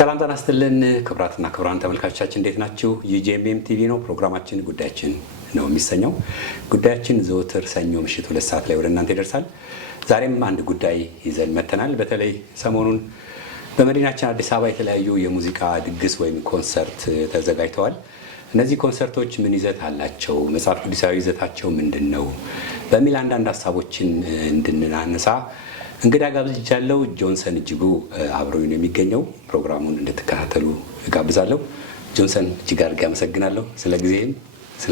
ሰላም ጤና ይስጥልን ክቡራትና ክቡራን ተመልካቾቻችን እንዴት ናችሁ? የጂኤምኤም ቲቪ ነው። ፕሮግራማችን ጉዳያችን ነው የሚሰኘው። ጉዳያችን ዘወትር ሰኞ ምሽት 2 ሰዓት ላይ ወደ እናንተ ይደርሳል። ዛሬም አንድ ጉዳይ ይዘን መተናል። በተለይ ሰሞኑን በመዲናችን አዲስ አበባ የተለያዩ የሙዚቃ ድግስ ወይም ኮንሰርት ተዘጋጅተዋል። እነዚህ ኮንሰርቶች ምን ይዘት አላቸው? መጽሐፍ ቅዱሳዊ ይዘታቸው ምንድነው? በሚል አንዳንድ ሀሳቦችን እንድናነሳ እንግዳ ጋብዣለሁ። ጆንሰን እጅጉ አብሮኝ ነው የሚገኘው። ፕሮግራሙን እንድትከታተሉ ጋብዛለሁ። ጆንሰን እጅግ አድርጌ አመሰግናለሁ ስለ ጊዜህም።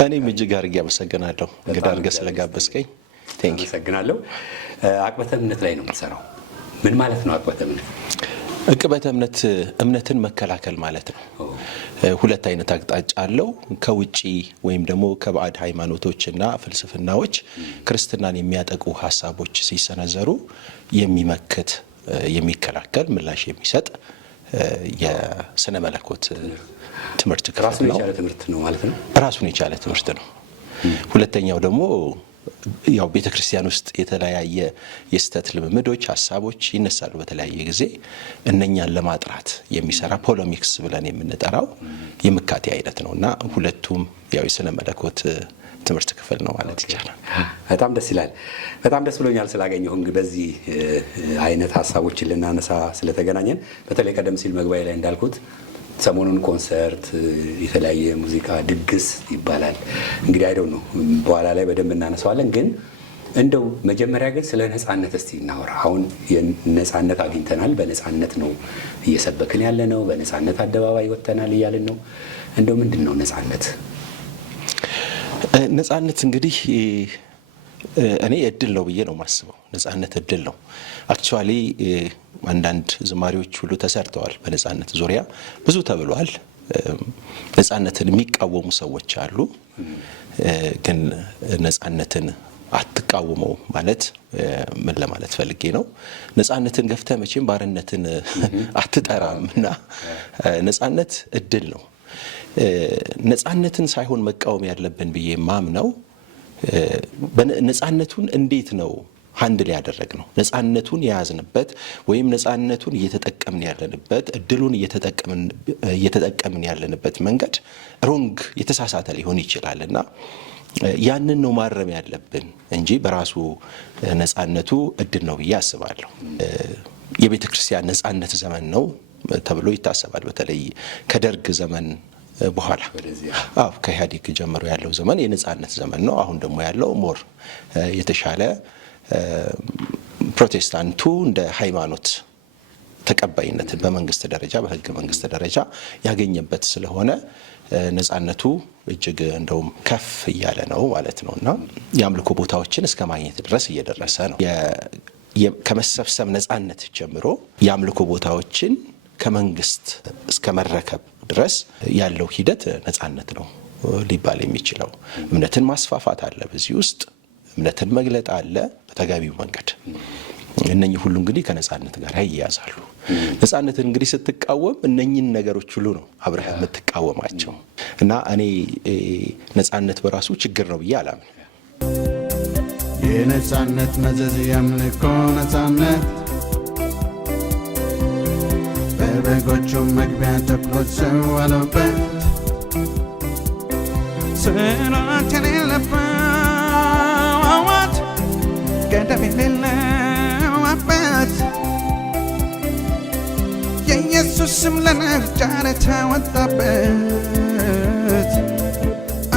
እኔም እጅግ አድርጌ አመሰግናለሁ እንግዳ አድርገህ ስለጋበዝከኝ። ቴንክ ዩ። አመሰግናለሁ። አቅበተ እምነት ላይ ነው የምትሰራው። ምን ማለት ነው አቅበተ እምነት? ዕቅበተ እምነት እምነትን መከላከል ማለት ነው። ሁለት አይነት አቅጣጫ አለው። ከውጪ ወይም ደግሞ ከባዕድ ሃይማኖቶችና ፍልስፍናዎች ክርስትናን የሚያጠቁ ሀሳቦች ሲሰነዘሩ የሚመክት የሚከላከል ምላሽ የሚሰጥ የስነ መለኮት ትምህርት ክፍል ነው። ራሱን የቻለ ትምህርት ነው ማለት ነው። ራሱን የቻለ ትምህርት ነው። ሁለተኛው ደግሞ ያው ቤተክርስቲያን ውስጥ የተለያየ የስተት ልምምዶች ሀሳቦች ይነሳሉ በተለያየ ጊዜ። እነኛን ለማጥራት የሚሰራ ፖለሚክስ ብለን የምንጠራው የምካቴ አይነት ነውና ሁለቱም ያው የስነ መለኮት ትምህርት ክፍል ነው ማለት ይቻላል። በጣም ደስ ይላል። በጣም ደስ ብሎኛል ስላገኘሁ። እንግዲህ በዚህ አይነት ሀሳቦችን ልናነሳ ስለተገናኘን፣ በተለይ ቀደም ሲል መግቢያ ላይ እንዳልኩት ሰሞኑን ኮንሰርት የተለያየ ሙዚቃ ድግስ ይባላል። እንግዲህ አይደው ነው በኋላ ላይ በደንብ እናነሳዋለን። ግን እንደው መጀመሪያ ግን ስለ ነጻነት እስቲ እናወራ። አሁን የነጻነት አግኝተናል። በነጻነት ነው እየሰበክን ያለ ነው። በነጻነት አደባባይ ወጥተናል እያልን ነው። እንደው ምንድን ነው ነጻነት? ነጻነት እንግዲህ እኔ እድል ነው ብዬ ነው የማስበው። ነጻነት እድል ነው። አክቹዋሊ አንዳንድ ዝማሪዎች ሁሉ ተሰርተዋል በነጻነት ዙሪያ ብዙ ተብሏል። ነጻነትን የሚቃወሙ ሰዎች አሉ። ግን ነጻነትን አትቃወመው ማለት ምን ለማለት ፈልጌ ነው? ነጻነትን ገፍተህ መቼም ባርነትን አትጠራም እና ነጻነት እድል ነው። ነጻነትን ሳይሆን መቃወም ያለብን ብዬ ማምነው ነጻነቱን እንዴት ነው ሃንድል ያደረግ ነው። ነጻነቱን የያዝንበት ወይም ነጻነቱን እየተጠቀምን ያለንበት እድሉን እየተጠቀምን ያለንበት መንገድ ሮንግ የተሳሳተ ሊሆን ይችላል እና ያንን ነው ማረም ያለብን እንጂ በራሱ ነጻነቱ እድል ነው ብዬ አስባለሁ። የቤተ ክርስቲያን ነጻነት ዘመን ነው ተብሎ ይታሰባል። በተለይ ከደርግ ዘመን በኋላ ከኢህአዴግ ጀምሮ ያለው ዘመን የነጻነት ዘመን ነው። አሁን ደግሞ ያለው ሞር የተሻለ ፕሮቴስታንቱ እንደ ሃይማኖት ተቀባይነትን በመንግስት ደረጃ በህገ መንግስት ደረጃ ያገኘበት ስለሆነ ነጻነቱ እጅግ እንደውም ከፍ እያለ ነው ማለት ነውና የአምልኮ ቦታዎችን እስከ ማግኘት ድረስ እየደረሰ ነው። ከመሰብሰብ ነጻነት ጀምሮ የአምልኮ ቦታዎችን ከመንግስት እስከ መረከብ ድረስ ያለው ሂደት ነጻነት ነው ሊባል የሚችለው። እምነትን ማስፋፋት አለ፣ በዚህ ውስጥ እምነትን መግለጥ አለ በተገቢው መንገድ። እነኚህ ሁሉ እንግዲህ ከነጻነት ጋር ይያዛሉ። ነጻነትን እንግዲህ ስትቃወም እነኚህን ነገሮች ሁሉ ነው አብረህ የምትቃወማቸው እና እኔ ነጻነት በራሱ ችግር ነው ብዬ አላምን። የነጻነት መዘዝ የአምልኮ ነጻነት በበጎቹ መግቢያ ተክሎት ሰው አለበት ስራት የሌለበት ገደብ የሌለው አባት የኢየሱስ ስም ለነፍጫረ ተወጣበት።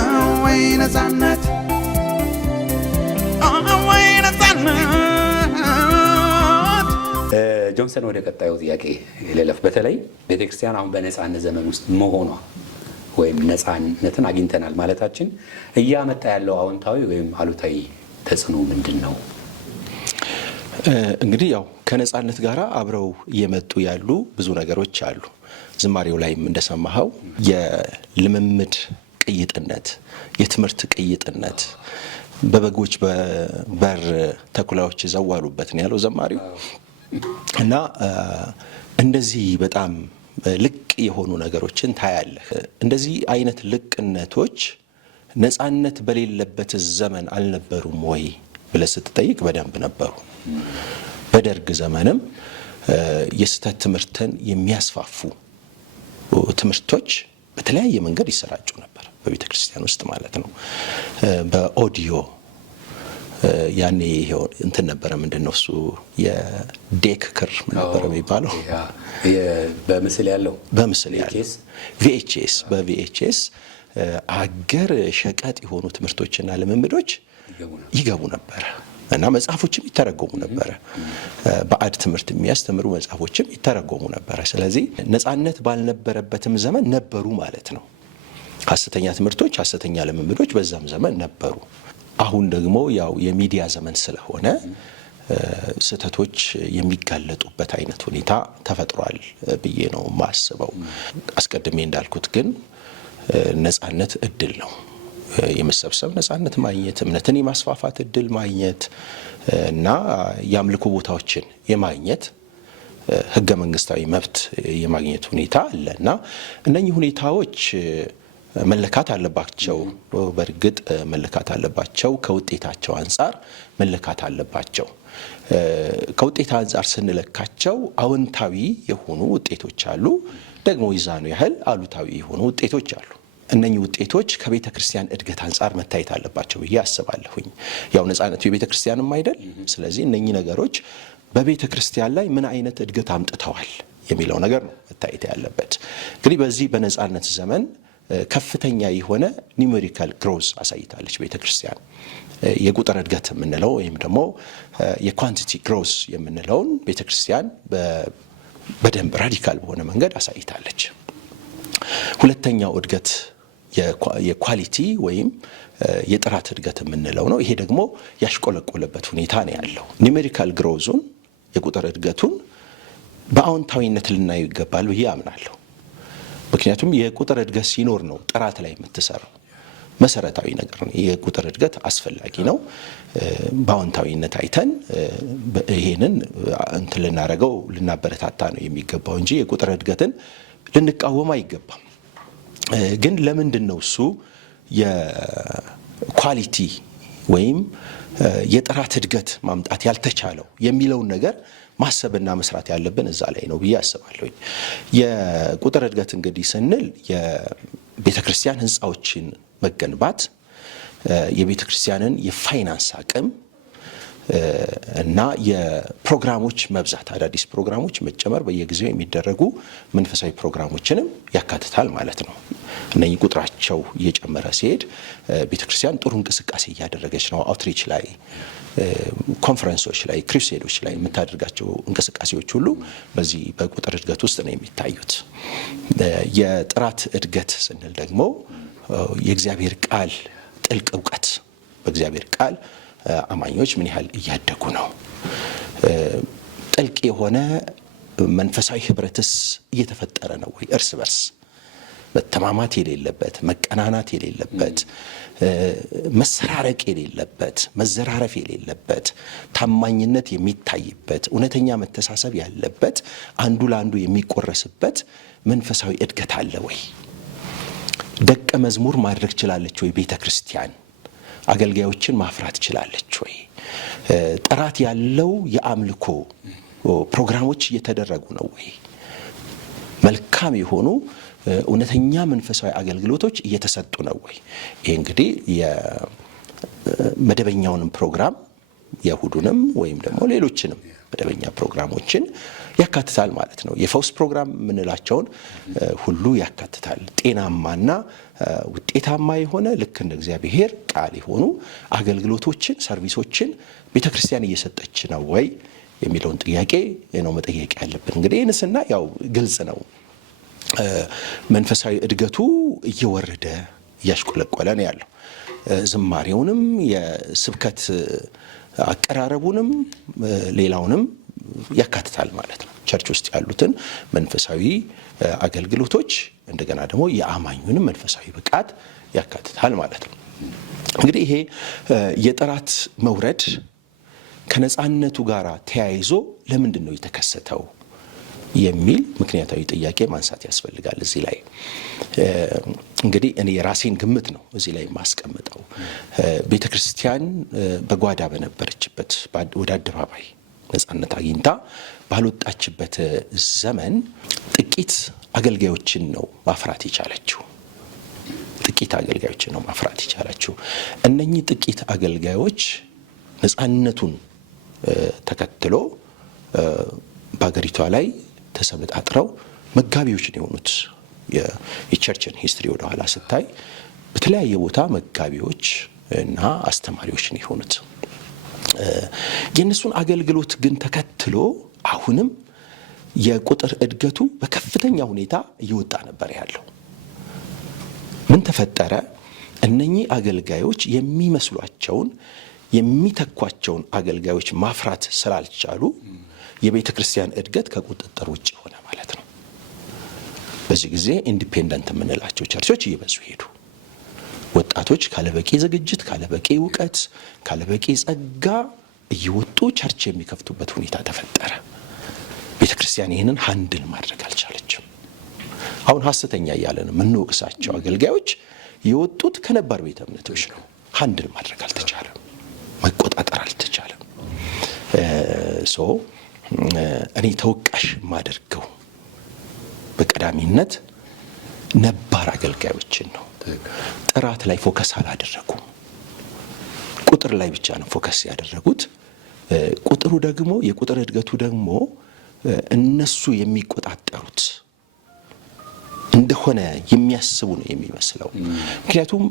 አወይ ነጻነት፣ አወይ ነጻነት። ጆንሰን ወደ ቀጣዩ ጥያቄ ልለፍ። በተለይ ቤተክርስቲያን አሁን በነጻነት ዘመን ውስጥ መሆኗ ወይም ነጻነትን አግኝተናል ማለታችን እያመጣ ያለው አዎንታዊ ወይም አሉታዊ ተጽዕኖ ምንድን ነው? እንግዲህ ያው ከነጻነት ጋር አብረው እየመጡ ያሉ ብዙ ነገሮች አሉ። ዝማሬው ላይም እንደሰማኸው የልምምድ ቅይጥነት፣ የትምህርት ቅይጥነት፣ በበጎች በር ተኩላዎች ዘዋሉበት ነው ያለው ዘማሪው እና እንደዚህ በጣም ልቅ የሆኑ ነገሮችን ታያለህ። እንደዚህ አይነት ልቅነቶች ነጻነት በሌለበት ዘመን አልነበሩም ወይ ብለህ ስትጠይቅ በደንብ ነበሩ። በደርግ ዘመንም የስተት ትምህርትን የሚያስፋፉ ትምህርቶች በተለያየ መንገድ ይሰራጩ ነበር በቤተ ክርስቲያን ውስጥ ማለት ነው። በኦዲዮ ያኔ ይሄው እንትን ነበረ ምንድነው እሱ የዴክ ክር ነበር የሚባለው በምስል ያለው VHS በVHS አገር ሸቀጥ የሆኑ ትምህርቶችና ልምምዶች ይገቡ ነበር እና መጽሐፎችም ይተረጎሙ ነበር። ባዕድ ትምህርት የሚያስተምሩ መጽሐፎችም ይተረጎሙ ነበር። ስለዚህ ነፃነት ባልነበረበትም ዘመን ነበሩ ማለት ነው። ሐሰተኛ ትምህርቶች፣ ሐሰተኛ ልምምዶች በዛም ዘመን ነበሩ። አሁን ደግሞ ያው የሚዲያ ዘመን ስለሆነ ስህተቶች የሚጋለጡበት አይነት ሁኔታ ተፈጥሯል ብዬ ነው ማስበው። አስቀድሜ እንዳልኩት ግን ነፃነት እድል ነው። የመሰብሰብ ነፃነት ማግኘት፣ እምነትን የማስፋፋት እድል ማግኘት እና የአምልኮ ቦታዎችን የማግኘት ህገ መንግስታዊ መብት የማግኘት ሁኔታ አለና እነኚህ ሁኔታዎች መለካት አለባቸው። በእርግጥ መለካት አለባቸው። ከውጤታቸው አንፃር መለካት አለባቸው። ከውጤት አንፃር ስንለካቸው አዎንታዊ የሆኑ ውጤቶች አሉ፣ ደግሞ ይዛኑ ያህል አሉታዊ የሆኑ ውጤቶች አሉ። እነኚህ ውጤቶች ከቤተ ክርስቲያን እድገት አንፃር መታየት አለባቸው ብዬ አስባለሁኝ። ያው ነፃነቱ የቤተ ክርስቲያንም አይደል? ስለዚህ እነኚህ ነገሮች በቤተ ክርስቲያን ላይ ምን አይነት እድገት አምጥተዋል የሚለው ነገር ነው መታየት ያለበት። እንግዲህ በዚህ በነፃነት ዘመን ከፍተኛ የሆነ ኒውሜሪካል ግሮዝ አሳይታለች ቤተ ክርስቲያን። የቁጥር እድገት የምንለው ወይም ደግሞ የኳንቲቲ ግሮዝ የምንለውን ቤተ ክርስቲያን በደንብ ራዲካል በሆነ መንገድ አሳይታለች። ሁለተኛው እድገት የኳሊቲ ወይም የጥራት እድገት የምንለው ነው። ይሄ ደግሞ ያሽቆለቆለበት ሁኔታ ነው ያለው። ኒውሜሪካል ግሮዙን የቁጥር እድገቱን በአዎንታዊነት ልናየው ይገባል ብዬ አምናለሁ። ምክንያቱም የቁጥር እድገት ሲኖር ነው ጥራት ላይ የምትሰራው። መሰረታዊ ነገር ነው። የቁጥር እድገት አስፈላጊ ነው። በአዎንታዊነት አይተን ይሄንን እንትን ልናረገው ልናበረታታ ነው የሚገባው እንጂ የቁጥር እድገትን ልንቃወም አይገባም። ግን ለምንድን ነው እሱ የኳሊቲ ወይም የጥራት እድገት ማምጣት ያልተቻለው የሚለውን ነገር ማሰብና መስራት ያለብን እዛ ላይ ነው ብዬ አስባለሁኝ። የቁጥር እድገት እንግዲህ ስንል የቤተ ክርስቲያን ህንፃዎችን መገንባት፣ የቤተ ክርስቲያንን የፋይናንስ አቅም እና የፕሮግራሞች መብዛት፣ አዳዲስ ፕሮግራሞች መጨመር፣ በየጊዜው የሚደረጉ መንፈሳዊ ፕሮግራሞችንም ያካትታል ማለት ነው። እነኚህ ቁጥራቸው እየጨመረ ሲሄድ ቤተክርስቲያን ጥሩ እንቅስቃሴ እያደረገች ነው። አውትሪች ላይ፣ ኮንፈረንሶች ላይ፣ ክሩሴዶች ላይ የምታደርጋቸው እንቅስቃሴዎች ሁሉ በዚህ በቁጥር እድገት ውስጥ ነው የሚታዩት። የጥራት እድገት ስንል ደግሞ የእግዚአብሔር ቃል ጥልቅ እውቀት፣ በእግዚአብሔር ቃል አማኞች ምን ያህል እያደጉ ነው? ጥልቅ የሆነ መንፈሳዊ ህብረትስ እየተፈጠረ ነው ወይ? እርስ በርስ መተማማት የሌለበት፣ መቀናናት የሌለበት፣ መሰራረቅ የሌለበት፣ መዘራረፍ የሌለበት፣ ታማኝነት የሚታይበት፣ እውነተኛ መተሳሰብ ያለበት፣ አንዱ ለአንዱ የሚቆረስበት መንፈሳዊ እድገት አለ ወይ? ደቀ መዝሙር ማድረግ ችላለች ወይ ቤተ ክርስቲያን? አገልጋዮችን ማፍራት ችላለች ወይ? ጥራት ያለው የአምልኮ ፕሮግራሞች እየተደረጉ ነው ወይ? መልካም የሆኑ እውነተኛ መንፈሳዊ አገልግሎቶች እየተሰጡ ነው ወይ? ይሄ እንግዲህ የመደበኛውንም ፕሮግራም የእሁዱንም ወይም ደግሞ ሌሎችንም መደበኛ ፕሮግራሞችን ያካትታል ማለት ነው። የፈውስ ፕሮግራም የምንላቸውን ሁሉ ያካትታል። ጤናማና ውጤታማ የሆነ ልክ እንደ እግዚአብሔር ቃል የሆኑ አገልግሎቶችን፣ ሰርቪሶችን ቤተክርስቲያን እየሰጠች ነው ወይ የሚለውን ጥያቄ ነው መጠየቅ ያለብን። እንግዲህ ይህንስና ያው ግልጽ ነው። መንፈሳዊ እድገቱ እየወረደ እያሽቆለቆለ ነው ያለው። ዝማሬውንም የስብከት አቀራረቡንም ሌላውንም ያካትታል ማለት ነው። ቸርች ውስጥ ያሉትን መንፈሳዊ አገልግሎቶች እንደገና ደግሞ የአማኙንም መንፈሳዊ ብቃት ያካትታል ማለት ነው። እንግዲህ ይሄ የጥራት መውረድ ከነፃነቱ ጋር ተያይዞ ለምንድን ነው የተከሰተው የሚል ምክንያታዊ ጥያቄ ማንሳት ያስፈልጋል። እዚህ ላይ እንግዲህ እኔ የራሴን ግምት ነው እዚህ ላይ የማስቀምጠው። ቤተ ክርስቲያን በጓዳ በነበረችበት ወደ አደባባይ ነፃነት አግኝታ ባልወጣችበት ዘመን ጥቂት አገልጋዮችን ነው ማፍራት የቻለችው። ጥቂት አገልጋዮችን ነው ማፍራት የቻለችው። እነኚህ ጥቂት አገልጋዮች ነፃነቱን ተከትሎ በአገሪቷ ላይ ተሰበጣጥረው መጋቢዎች ነው የሆኑት። የቸርችን ሂስትሪ ወደ ኋላ ስታይ በተለያየ ቦታ መጋቢዎች እና አስተማሪዎች ነው የሆኑት። የእነሱን አገልግሎት ግን ተከትሎ አሁንም የቁጥር እድገቱ በከፍተኛ ሁኔታ እየወጣ ነበር ያለው። ምን ተፈጠረ? እነኚህ አገልጋዮች የሚመስሏቸውን የሚተኳቸውን አገልጋዮች ማፍራት ስላልቻሉ የቤተ ክርስቲያን እድገት ከቁጥጥር ውጭ ሆነ ማለት ነው። በዚህ ጊዜ ኢንዲፔንደንት የምንላቸው ቸርቾች እየበዙ ሄዱ። ወጣቶች ካለበቂ ዝግጅት፣ ካለበቂ እውቀት፣ ካለበቂ ጸጋ እየወጡ ቸርች የሚከፍቱበት ሁኔታ ተፈጠረ። ቤተ ክርስቲያን ይህንን ሃንድል ማድረግ አልቻለችም። አሁን ሐሰተኛ እያለን የምንወቅሳቸው አገልጋዮች የወጡት ከነባር ቤተ እምነቶች ነው። ሃንድል ማድረግ አልተቻለም፣ መቆጣጠር አልተቻለም። እኔ ተወቃሽ የማደርገው በቀዳሚነት ነባር አገልጋዮችን ነው። ጥራት ላይ ፎከስ አላደረጉም። ቁጥር ላይ ብቻ ነው ፎከስ ያደረጉት። ቁጥሩ ደግሞ የቁጥር እድገቱ ደግሞ እነሱ የሚቆጣጠሩት እንደሆነ የሚያስቡ ነው የሚመስለው። ምክንያቱም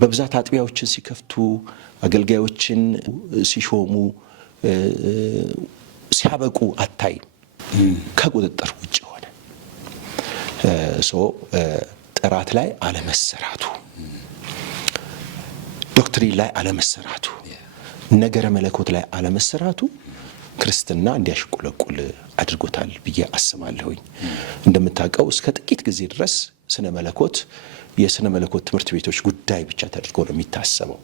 በብዛት አጥቢያዎችን ሲከፍቱ፣ አገልጋዮችን ሲሾሙ፣ ሲያበቁ አታይም። ከቁጥጥር ውጭ ሆነ። ጥራት ላይ አለመሰራቱ፣ ዶክትሪን ላይ አለመሰራቱ፣ ነገረ መለኮት ላይ አለመሰራቱ ክርስትና እንዲያሽቆለቁል አድርጎታል ብዬ አስባለሁኝ። እንደምታውቀው እስከ ጥቂት ጊዜ ድረስ ስነ መለኮት የስነ መለኮት ትምህርት ቤቶች ጉዳይ ብቻ ተደርጎ ነው የሚታሰበው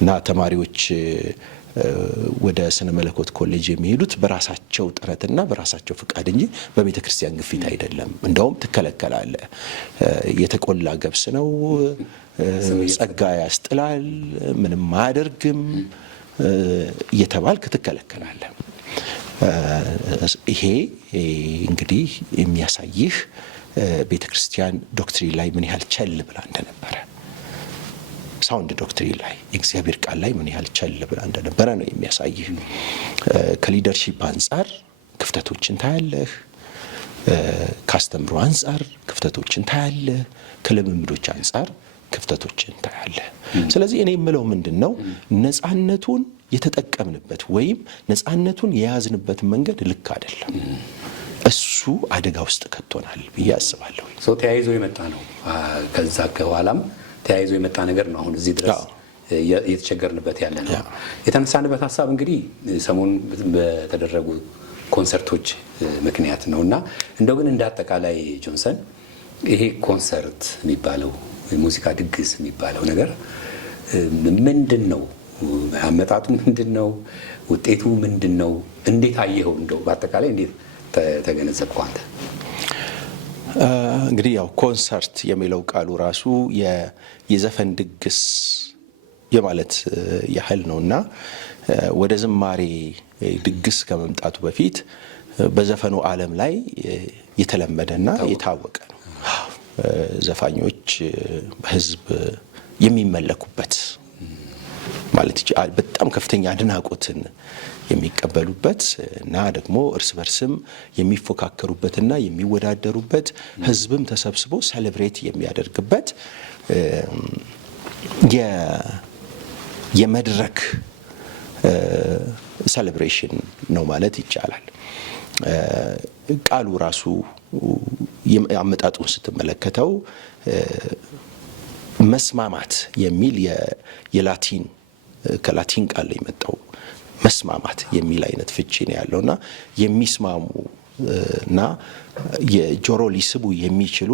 እና ተማሪዎች ወደ ስነ መለኮት ኮሌጅ የሚሄዱት በራሳቸው ጥረትና በራሳቸው ፍቃድ እንጂ በቤተ ክርስቲያን ግፊት አይደለም። እንደውም ትከለከላለ። የተቆላ ገብስ ነው፣ ጸጋ ያስጥላል፣ ምንም አያደርግም እየተባልክ ትከለከላለ። ይሄ እንግዲህ የሚያሳይህ ቤተ ክርስቲያን ዶክትሪን ላይ ምን ያህል ቸል ብላ እንደነበረ፣ ሳውንድ ዶክትሪን ላይ የእግዚአብሔር ቃል ላይ ምን ያህል ቸል ብላ እንደነበረ ነው የሚያሳይህ። ከሊደርሺፕ አንጻር ክፍተቶችን ታያለህ፣ ካስተምሮ አንጻር ክፍተቶችን ታያለህ፣ ከልምምዶች አንጻር ክፍተቶችን ታያለህ። ስለዚህ እኔ የምለው ምንድነው ነፃነቱን የተጠቀምንበት ወይም ነፃነቱን የያዝንበት መንገድ ልክ አይደለም። እሱ አደጋ ውስጥ ከቶናል ብዬ አስባለሁ። ተያይዞ የመጣ ነው። ከዛ ከኋላም ተያይዞ የመጣ ነገር ነው። አሁን እዚህ ድረስ እየተቸገርንበት ያለ ነው። የተነሳንበት ሀሳብ እንግዲህ ሰሞኑን በተደረጉ ኮንሰርቶች ምክንያት ነውና እንደው ግን እንዳጠቃላይ ጆንሰን ይሄ ኮንሰርት የሚባለው የሙዚቃ ድግስ የሚባለው ነገር ምንድን ነው? አመጣጡ ምንድን ነው? ውጤቱ ምንድን ነው? እንዴት አየኸው? እንደው በአጠቃላይ እንዴት ተገነዘብከው አንተ? እንግዲህ ያው ኮንሰርት የሚለው ቃሉ ራሱ የዘፈን ድግስ የማለት ያህል ነውና ወደ ዝማሬ ድግስ ከመምጣቱ በፊት በዘፈኑ ዓለም ላይ የተለመደና የታወቀ ነው። ዘፋኞች በሕዝብ የሚመለኩበት ማለት በጣም ከፍተኛ አድናቆትን የሚቀበሉበት እና ደግሞ እርስ በርስም የሚፎካከሩበትና የሚወዳደሩበት ሕዝብም ተሰብስቦ ሴሌብሬት የሚያደርግበት የመድረክ ሴሌብሬሽን ነው ማለት ይቻላል። ቃሉ ራሱ አመጣጡን ስትመለከተው መስማማት የሚል የላቲን ከላቲን ቃል የመጣው መስማማት የሚል አይነት ፍቺ ነው ያለውና የሚስማሙ እና የጆሮ ሊስቡ የሚችሉ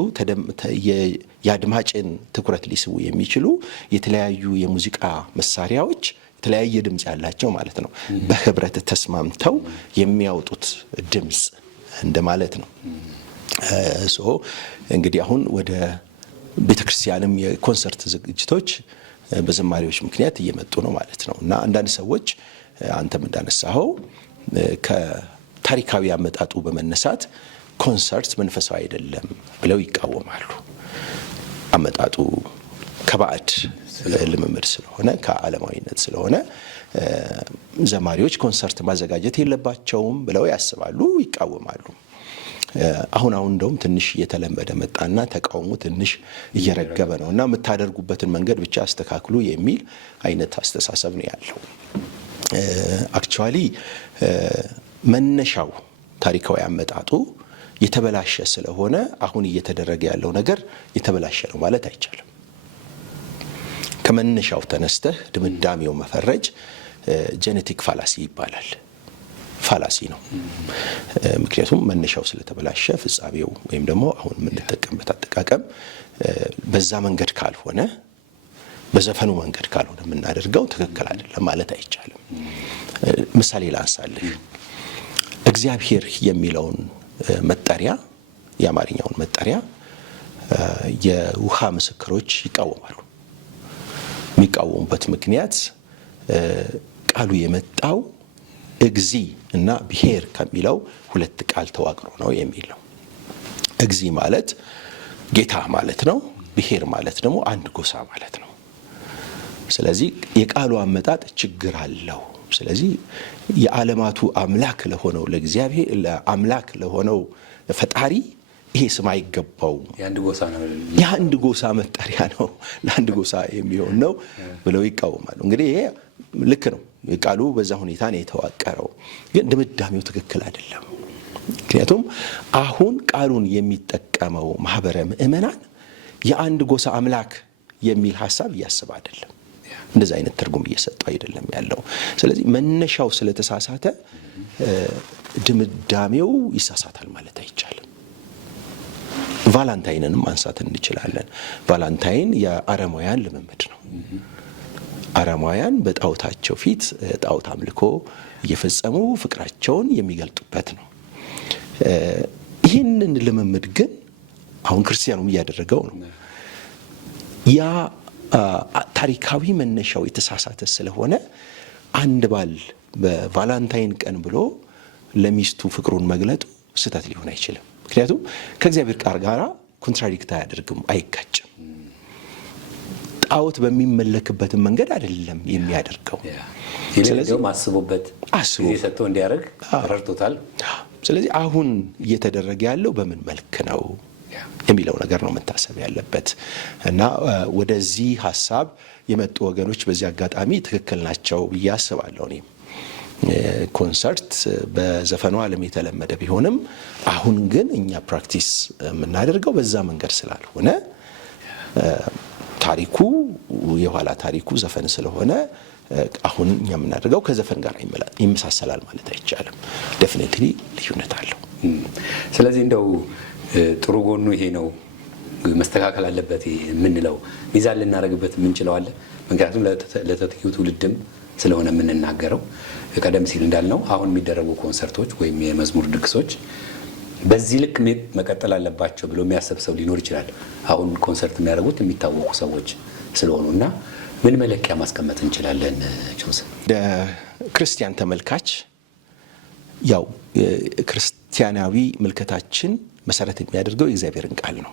የአድማጭን ትኩረት ሊስቡ የሚችሉ የተለያዩ የሙዚቃ መሳሪያዎች የተለያየ ድምጽ ያላቸው ማለት ነው በህብረት ተስማምተው የሚያወጡት ድምጽ እንደማለት ነው። እንግዲህ አሁን ወደ ቤተክርስቲያንም የኮንሰርት ዝግጅቶች በዘማሪዎች ምክንያት እየመጡ ነው ማለት ነው እና አንዳንድ ሰዎች አንተም እንዳነሳኸው ከታሪካዊ አመጣጡ በመነሳት ኮንሰርት መንፈሳዊ አይደለም ብለው ይቃወማሉ። አመጣጡ ከባዕድ ልምምድ ስለሆነ ከዓለማዊነት ስለሆነ ዘማሪዎች ኮንሰርት ማዘጋጀት የለባቸውም ብለው ያስባሉ፣ ይቃወማሉ። አሁን እንደውም ትንሽ እየተለመደ መጣና ተቃውሞ ትንሽ እየረገበ ነውና የምታደርጉበትን መንገድ ብቻ አስተካክሉ የሚል አይነት አስተሳሰብ ነው ያለው። አክቹአሊ መነሻው ታሪካዊ አመጣጡ የተበላሸ ስለሆነ አሁን እየተደረገ ያለው ነገር የተበላሸ ነው ማለት አይቻልም። ከመነሻው ተነስተህ ድምዳሜው መፈረጅ ጄኔቲክ ፋላሲ ይባላል። ፋላሲ ነው። ምክንያቱም መነሻው ስለተበላሸ ፍጻሜው ወይም ደግሞ አሁን የምንጠቀምበት አጠቃቀም በዛ መንገድ ካልሆነ በዘፈኑ መንገድ ካልሆነ የምናደርገው ትክክል አይደለም ማለት አይቻልም። ምሳሌ ላንሳልህ። እግዚአብሔር የሚለውን መጠሪያ የአማርኛውን መጠሪያ የውሃ ምስክሮች ይቃወማሉ። የሚቃወሙበት ምክንያት ቃሉ የመጣው እግዚ እና ብሔር ከሚለው ሁለት ቃል ተዋቅሮ ነው የሚል ነው። እግዚ ማለት ጌታ ማለት ነው። ብሔር ማለት ደግሞ አንድ ጎሳ ማለት ነው። ስለዚህ የቃሉ አመጣጥ ችግር አለው። ስለዚህ የዓለማቱ አምላክ ለሆነው ለእግዚአብሔር ለአምላክ ለሆነው ፈጣሪ ይሄ ስም አይገባውም። የአንድ ጎሳ መጠሪያ ነው፣ ለአንድ ጎሳ የሚሆን ነው ብለው ይቃወማሉ። እንግዲህ ይሄ ልክ ነው። ቃሉ በዛ ሁኔታ ነው የተዋቀረው፣ ግን ድምዳሜው ትክክል አይደለም። ምክንያቱም አሁን ቃሉን የሚጠቀመው ማህበረ ምእመናን የአንድ ጎሳ አምላክ የሚል ሐሳብ እያስብ አይደለም። እንደዛ አይነት ትርጉም እየሰጠው አይደለም ያለው። ስለዚህ መነሻው ስለተሳሳተ ድምዳሜው ይሳሳታል ማለት አይቻልም። ቫላንታይንንም ማንሳት እንችላለን። ቫላንታይን የአረማውያን ልምምድ ነው። አረማውያን በጣዖታቸው ፊት ጣዖት አምልኮ እየፈጸሙ ፍቅራቸውን የሚገልጡበት ነው። ይህንን ልምምድ ግን አሁን ክርስቲያኑም እያደረገው ነው። ያ ታሪካዊ መነሻው የተሳሳተ ስለሆነ አንድ ባል በቫላንታይን ቀን ብሎ ለሚስቱ ፍቅሩን መግለጡ ስህተት ሊሆን አይችልም። ምክንያቱም ከእግዚአብሔር ቃል ጋር ኮንትራዲክት አያደርግም፣ አይጋጭም። ጣዖት በሚመለክበትን መንገድ አይደለም የሚያደርገው። ስለዚህ አስቦበት ጊዜ ሰጥቶ እንዲያደርግ ረድቶታል። ስለዚህ አሁን እየተደረገ ያለው በምን መልክ ነው የሚለው ነገር ነው መታሰብ ያለበት እና ወደዚህ ሐሳብ የመጡ ወገኖች በዚህ አጋጣሚ ትክክል ናቸው ብዬ አስባለሁ። እኔም ኮንሰርት በዘፈኑ ዓለም የተለመደ ቢሆንም አሁን ግን እኛ ፕራክቲስ የምናደርገው በዛ መንገድ ስላልሆነ ታሪኩ የኋላ ታሪኩ ዘፈን ስለሆነ አሁን እኛ የምናደርገው ከዘፈን ጋር ይመሳሰላል ማለት አይቻልም። ዴፊኒትሊ ልዩነት አለው። ስለዚህ እንደው ጥሩ ጎኑ ይሄ ነው መስተካከል አለበት የምንለው ሚዛን ልናደርግበት የምንችለው አለ። ምክንያቱም ለተተኪው ትውልድም ስለሆነ የምንናገረው ቀደም ሲል እንዳልነው አሁን የሚደረጉ ኮንሰርቶች ወይም የመዝሙር ድግሶች በዚህ ልክ መቀጠል አለባቸው ብሎ የሚያስብ ሰው ሊኖር ይችላል። አሁን ኮንሰርት የሚያደርጉት የሚታወቁ ሰዎች ስለሆኑና ምን መለኪያ ማስቀመጥ እንችላለን? ጆሴፍ ክርስቲያን ተመልካች ያው ክርስቲያናዊ ምልከታችን መሰረት የሚያደርገው የእግዚአብሔርን ቃል ነው።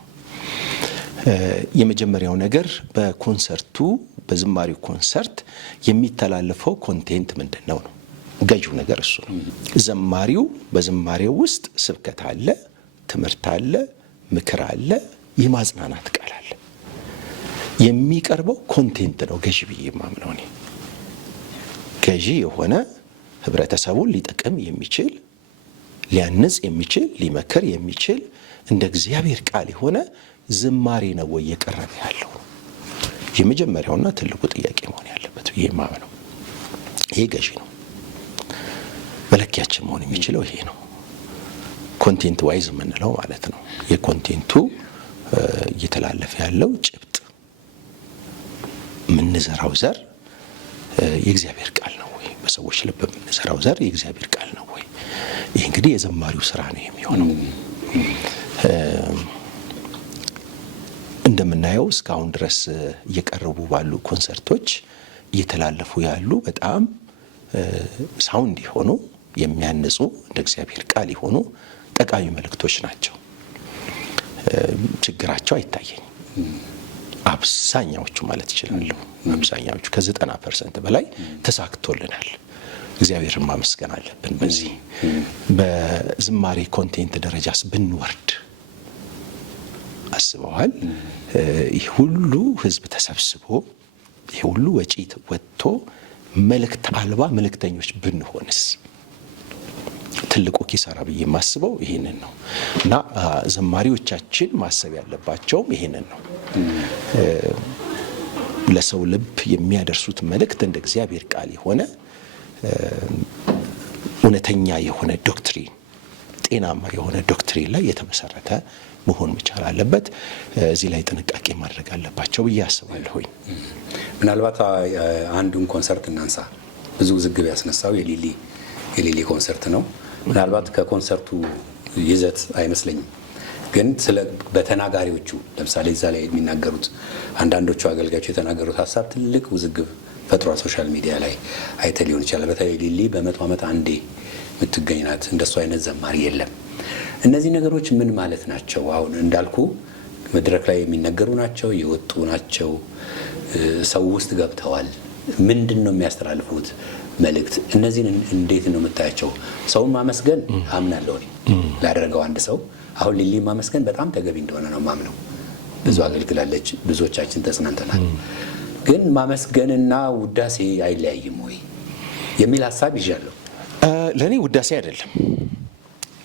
የመጀመሪያው ነገር በኮንሰርቱ በዝማሬው ኮንሰርት የሚተላለፈው ኮንቴንት ምንድነው ነው ገዢው ነገር እሱ ነው። ዘማሪው በዝማሬው ውስጥ ስብከት አለ፣ ትምህርት አለ፣ ምክር አለ፣ የማጽናናት ቃል አለ። የሚቀርበው ኮንቴንት ነው ገዢ ብዬ የማምነው እኔ። ገዢ የሆነ ህብረተሰቡን ሊጠቅም የሚችል ሊያንጽ የሚችል ሊመክር የሚችል እንደ እግዚአብሔር ቃል የሆነ ዝማሬ ነው ወይ የቀረበ ያለው? የመጀመሪያውና ትልቁ ጥያቄ መሆን ያለበት ይሄ ማመነው ይሄ ገዢ ነው። መለኪያችን መሆን የሚችለው ይሄ ነው። ኮንቴንት ዋይዝ የምንለው ማለት ነው። የኮንቴንቱ እየተላለፈ ያለው ጭብጥ የምንዘራው ዘር የእግዚአብሔር ቃል ነው ወይ? በሰዎች ልብ የምንዘራው ዘር የእግዚአብሔር ቃል ነው ወይ? ይህ እንግዲህ የዘማሪው ስራ ነው የሚሆነው። እንደምናየው እስካሁን ድረስ እየቀረቡ ባሉ ኮንሰርቶች እየተላለፉ ያሉ በጣም ሳውንድ የሆኑ የሚያንጹ እንደ እግዚአብሔር ቃል የሆኑ ጠቃሚ መልእክቶች ናቸው። ችግራቸው አይታየኝም። አብዛኛዎቹ ማለት እችላለሁ አብዛኛዎቹ ከ90% በላይ ተሳክቶልናል። እግዚአብሔርን ማመስገን አለብን። በዚህ በዝማሬ ኮንቴንት ደረጃስ ብንወርድ አስበዋል። ይህ ሁሉ ህዝብ ተሰብስቦ ይህ ሁሉ ወጪ ወጥቶ መልእክት አልባ መልእክተኞች ብንሆንስ? ትልቁ ኪሳራ ብዬ የማስበው ይሄንን ነው እና ዘማሪዎቻችን ማሰብ ያለባቸውም ይሄንን ነው። ለሰው ልብ የሚያደርሱት መልእክት እንደ እግዚአብሔር ቃል የሆነ እውነተኛ የሆነ ዶክትሪን፣ ጤናማ የሆነ ዶክትሪን ላይ የተመሰረተ መሆን መቻል አለበት። እዚህ ላይ ጥንቃቄ ማድረግ አለባቸው ብዬ አስባለሁኝ። ምናልባት አንዱን ኮንሰርት እናንሳ። ብዙ ውዝግብ ያስነሳው የሊሊ ኮንሰርት ነው። ምናልባት ከኮንሰርቱ ይዘት አይመስለኝም፣ ግን በተናጋሪዎቹ ለምሳሌ እዛ ላይ የሚናገሩት አንዳንዶቹ አገልጋዮች የተናገሩት ሀሳብ ትልቅ ውዝግብ ፈጥሯል። ሶሻል ሚዲያ ላይ አይተ ሊሆን ይችላል። በተለይ ሊሊ በ100 ዓመት አንዴ የምትገኝ ናት። እንደሱ አይነት ዘማሪ የለም። እነዚህ ነገሮች ምን ማለት ናቸው? አሁን እንዳልኩ መድረክ ላይ የሚነገሩ ናቸው፣ የወጡ ናቸው፣ ሰው ውስጥ ገብተዋል። ምንድን ነው የሚያስተላልፉት መልእክት? እነዚህን እንዴት ነው የምታያቸው? ሰውን ማመስገን አምናለሁ ላደረገው አንድ ሰው አሁን ሊሊ ማመስገን በጣም ተገቢ እንደሆነ ነው ማምነው። ብዙ አገልግላለች፣ ብዙዎቻችን ተጽናንተናል። ግን ማመስገንና ውዳሴ አይለያይም ወይ የሚል ሀሳብ ይዣለሁ። ለእኔ ውዳሴ አይደለም።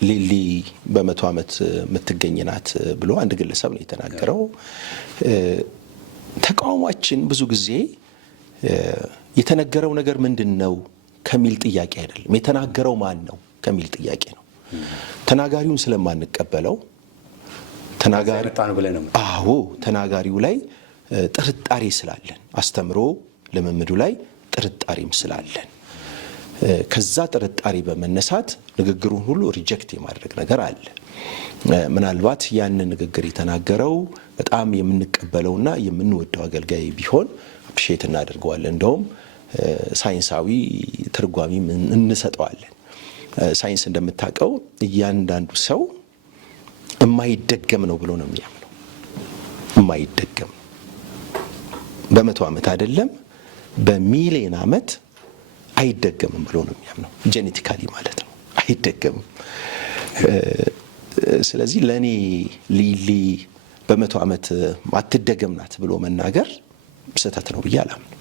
ሊሊ በ100 ዓመት የምትገኝ ናት ብሎ አንድ ግለሰብ ነው የተናገረው። ተቃውሟችን ብዙ ጊዜ የተነገረው ነገር ምንድን ነው ከሚል ጥያቄ አይደለም፣ የተናገረው ማን ነው ከሚል ጥያቄ ነው። ተናጋሪውን ስለማንቀበለው ተናጋሪው ላይ ጥርጣሬ ስላለን፣ አስተምሮ ልምምዱ ላይ ጥርጣሬም ስላለን ከዛ ጥርጣሬ በመነሳት ንግግሩን ሁሉ ሪጀክት የማድረግ ነገር አለ። ምናልባት ያንን ንግግር የተናገረው በጣም የምንቀበለውና የምንወደው አገልጋይ ቢሆን አፕሪሼት እናደርገዋለን። እንደውም ሳይንሳዊ ትርጓሜ እንሰጠዋለን። ሳይንስ እንደምታውቀው እያንዳንዱ ሰው የማይደገም ነው ብሎ ነው የሚያምነው። የማይደገም ነው። በ100 ዓመት አይደለም በሚሊዮን ዓመት አይደገምም ብሎ ነው የሚያምነው። ጄኔቲካሊ ማለት ነው፣ አይደገምም። ስለዚህ ለእኔ ሊሊ በ100 ዓመት አትደገም ናት ብሎ መናገር ስህተት ነው ብዬ አላምንም።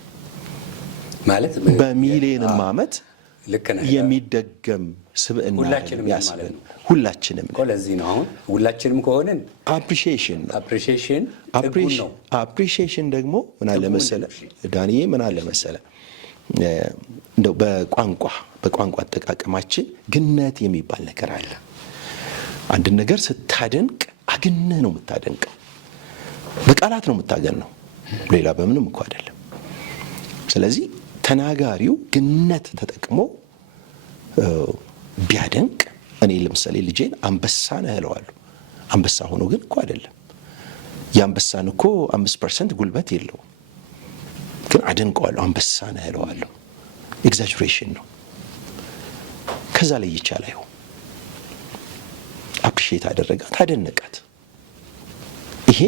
ማለት በሚሊዮንም ዓመት የሚደገም ስብዕና ሁላችንም እኮ ለዚህ ነው አሁን ሁላችንም ከሆነን አፕሪሺዬሽን ደግሞ ምን አለ መሰለ ዳንኤ፣ ምን አለ መሰለ እንደው በቋንቋ አጠቃቀማችን ግነት የሚባል ነገር አለ። አንድ ነገር ስታደንቅ አግነህ ነው የምታደንቀው። በቃላት ነው የምታገነው፣ ሌላ በምንም እኮ አይደለም። ስለዚህ ተናጋሪው ግነት ተጠቅሞ ቢያደንቅ፣ እኔ ለምሳሌ ልጄን አንበሳ ነህ እለዋለሁ። አንበሳ ሆኖ ግን እኮ አይደለም። የአንበሳን እኮ 5% ጉልበት የለውም፣ ግን አደንቀዋለሁ። አንበሳ ነህ እለዋለሁ። ኤግዛጅሬሽን ነው። ከዛ ላይ ይቻላል። አፕሪሼት አደረጋት፣ አደነቃት። ይሄ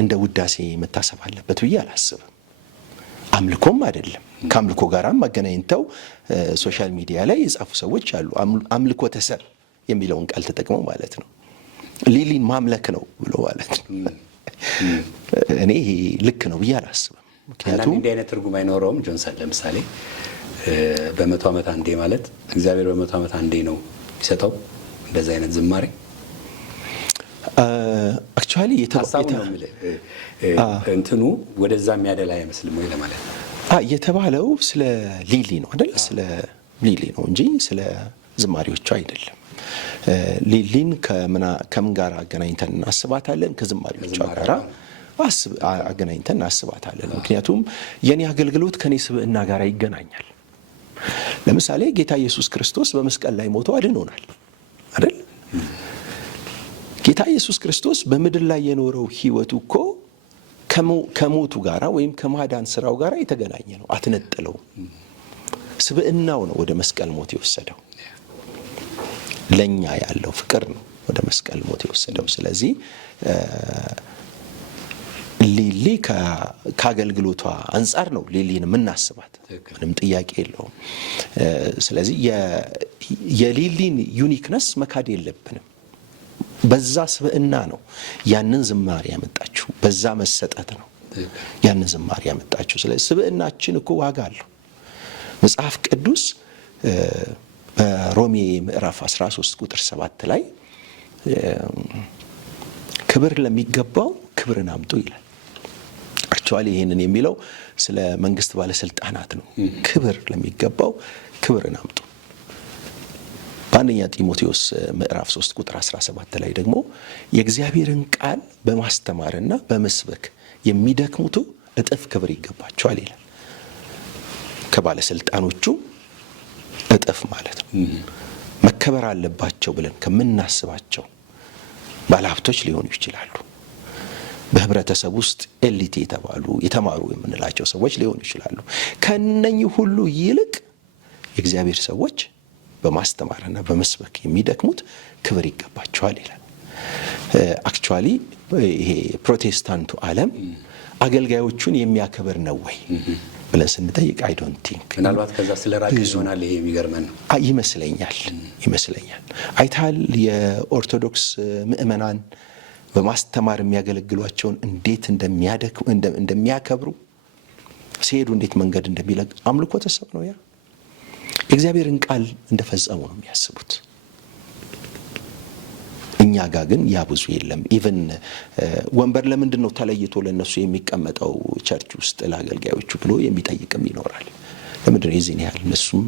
እንደ ውዳሴ መታሰብ አለበት ብዬ አላስብም። አምልኮም አይደለም። ከአምልኮ ጋራም አገናኝተው ሶሻል ሚዲያ ላይ የጻፉ ሰዎች አሉ። አምልኮ ተሰብ የሚለውን ቃል ተጠቅመው ማለት ነው። ሊሊን ማምለክ ነው ብሎ ማለት ነው። እኔ ይሄ ልክ ነው ብዬ አላስብም። ምክንያቱም እንዲህ አይነት ትርጉም አይኖረውም። ጆንሰን ለምሳሌ በ100 ዓመት አንዴ ማለት እግዚአብሔር በ100 ዓመት አንዴ ነው የሚሰጠው እንደዛ አይነት ዝማሬ። አክቹአሊ እንትኑ ወደዛ የሚያደላ አይመስልም ወይ ለማለት ነው። የተባለው ስለ ሊሊ ነው አይደል? ስለ ሊሊ ነው እንጂ ስለ ዝማሬዎቿ አይደለም። ሊሊን ከምን ጋር አገናኝተን እናስባታለን? ከዝማሬዎቿ ጋር አገናኝተን እናስባታለን። ምክንያቱም የኔ አገልግሎት ከኔ ስብዕና ጋር ይገናኛል። ለምሳሌ ጌታ ኢየሱስ ክርስቶስ በመስቀል ላይ ሞቶ አድኖናል አይደል? ጌታ ኢየሱስ ክርስቶስ በምድር ላይ የኖረው ህይወቱ እኮ ከሞቱ ጋራ ወይም ከማዳን ስራው ጋራ የተገናኘ ነው። አትነጥለው። ስብዕናው ነው ወደ መስቀል ሞት የወሰደው። ለኛ ያለው ፍቅር ነው ወደ መስቀል ሞት የወሰደው። ስለዚህ ሊሊ ከአገልግሎቷ አንጻር ነው ሊሊን የምናስባት፣ ምንም ጥያቄ የለውም። ስለዚህ የሊሊን ዩኒክነስ መካድ የለብንም። በዛ ስብዕና ነው ያንን ዝማሬ ያመጣችው፣ በዛ መሰጠት ነው ያንን ዝማሬ ያመጣችው። ስለዚህ ስብዕናችን እኮ ዋጋ አለው። መጽሐፍ ቅዱስ በሮሜ ምዕራፍ 13 ቁጥር 7 ላይ ክብር ለሚገባው ክብርን አምጡ ይላል። አክቹዋሊ ይሄንን የሚለው ስለ መንግስት ባለስልጣናት ነው። ክብር ለሚገባው ክብርን አምጡ። በአንደኛ ጢሞቴዎስ ምዕራፍ 3 ቁጥር 17 ላይ ደግሞ የእግዚአብሔርን ቃል በማስተማርና በመስበክ የሚደክሙት እጥፍ ክብር ይገባቸዋል ይላል። ከባለስልጣኖቹ እጥፍ ማለት ነው። መከበር አለባቸው ብለን ከምናስባቸው ባለሀብቶች ሊሆኑ ይችላሉ። በህብረተሰብ ውስጥ ኤሊት የተባሉ የተማሩ የምንላቸው ሰዎች ሊሆኑ ይችላሉ። ከነኚህ ሁሉ ይልቅ የእግዚአብሔር ሰዎች በማስተማርና በመስበክ የሚደክሙት ክብር ይገባቸዋል ይላል። አክቹዋሊ ይሄ ፕሮቴስታንቱ ዓለም አገልጋዮቹን የሚያከብር ነው ወይ ብለን ስንጠይቅ አይ ዶንት ቲንክ። ምናልባት ከዛ ስለራቅ ይሆናል ይሄ የሚገርመን ነው ይመስለኛል። አይታል የኦርቶዶክስ ምእመናን በማስተማር የሚያገለግሏቸውን እንዴት እንደሚያከብሩ ሲሄዱ እንዴት መንገድ እንደሚለቅ አምልኮ ተሰብ ነው። ያ የእግዚአብሔርን ቃል እንደፈጸሙ ነው የሚያስቡት። እኛ ጋር ግን ያ ብዙ የለም። ኢቭን ወንበር ለምንድን ነው ተለይቶ ለነሱ የሚቀመጠው ቸርች ውስጥ ለአገልጋዮቹ ብሎ የሚጠይቅም ይኖራል። ለምንድን ነው የዚህን ያህል? እነሱም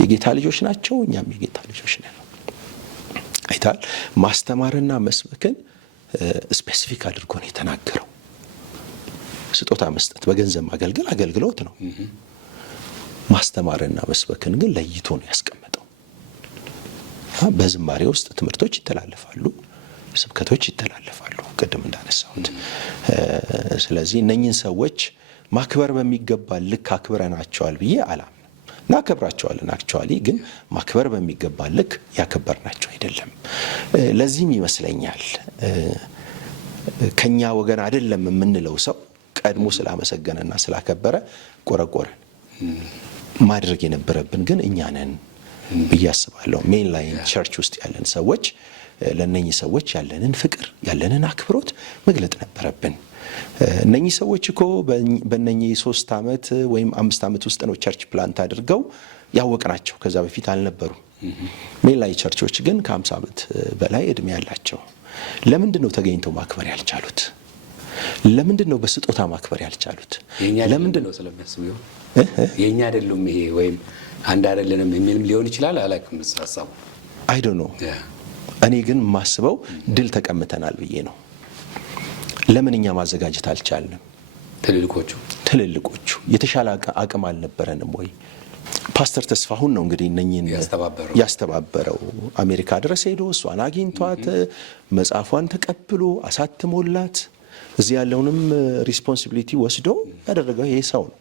የጌታ ልጆች ናቸው፣ እኛም የጌታ ልጆች ነን። አይታል ማስተማርና መስበክን ስፔሲፊክ አድርጎ ነው የተናገረው። ስጦታ መስጠት፣ በገንዘብ ማገልገል አገልግሎት ነው። ማስተማርና መስበክን ግን ለይቶ ነው ያስቀመጠው። በዝማሬ ውስጥ ትምህርቶች ይተላለፋሉ፣ ስብከቶች ይተላለፋሉ፣ ቅድም እንዳነሳሁት። ስለዚህ እነኚህን ሰዎች ማክበር በሚገባ ልክ አክብረናቸዋል ብዬ አላምንም። እናከብራቸዋለን አክቹዋሊ፣ ግን ማክበር በሚገባ ልክ ያከበርናቸው አይደለም። ለዚህም ይመስለኛል ከኛ ወገን አይደለም የምንለው ሰው ቀድሞ ስላመሰገነና ስላከበረ ቆረቆረን። ማድረግ የነበረብን ግን እኛ ነን ብዬ አስባለሁ። ሜን ላይን ቸርች ውስጥ ያለን ሰዎች ለነኚህ ሰዎች ያለንን ፍቅር ያለንን አክብሮት መግለጥ ነበረብን። እነኚህ ሰዎች እኮ በእነኚህ 3 ዓመት ወይም 5 ዓመት ውስጥ ነው ቸርች ፕላንት አድርገው ያወቅናቸው። ከዛ በፊት አልነበሩም። ሜን ላይ ቸርቾች ግን ከ50 ዓመት በላይ እድሜ ያላቸው። ለምንድን ነው ተገኝተው ማክበር ያልቻሉት? ለምንድን ነው በስጦታ ማክበር ያልቻሉት? ለምንድን ነው ስለሚያስቡ ይሆን? የኛ አይደሉም ይሄ ወይም አንድ አይደለንም የሚልም ሊሆን ይችላል። አላውቅም ሐሳቡ አይ ዶንት ኖ። እኔ ግን ማስበው ድል ተቀምተናል ብዬ ነው። ለምን እኛ ማዘጋጀት አልቻልንም? ትልልቆቹ የተሻለ አቅም አልነበረንም ወይ? ፓስተር ተስፋሁን ነው እንግዲህ እነኚህን ያስተባበረው። አሜሪካ ድረስ ሄዶ እሷን አግኝቷት መጽሐፏን ተቀብሎ አሳትሞላት እዚህ ያለውንም ሪስፖንሲቢሊቲ ወስዶ ያደረገው ይሄ ሰው ነው።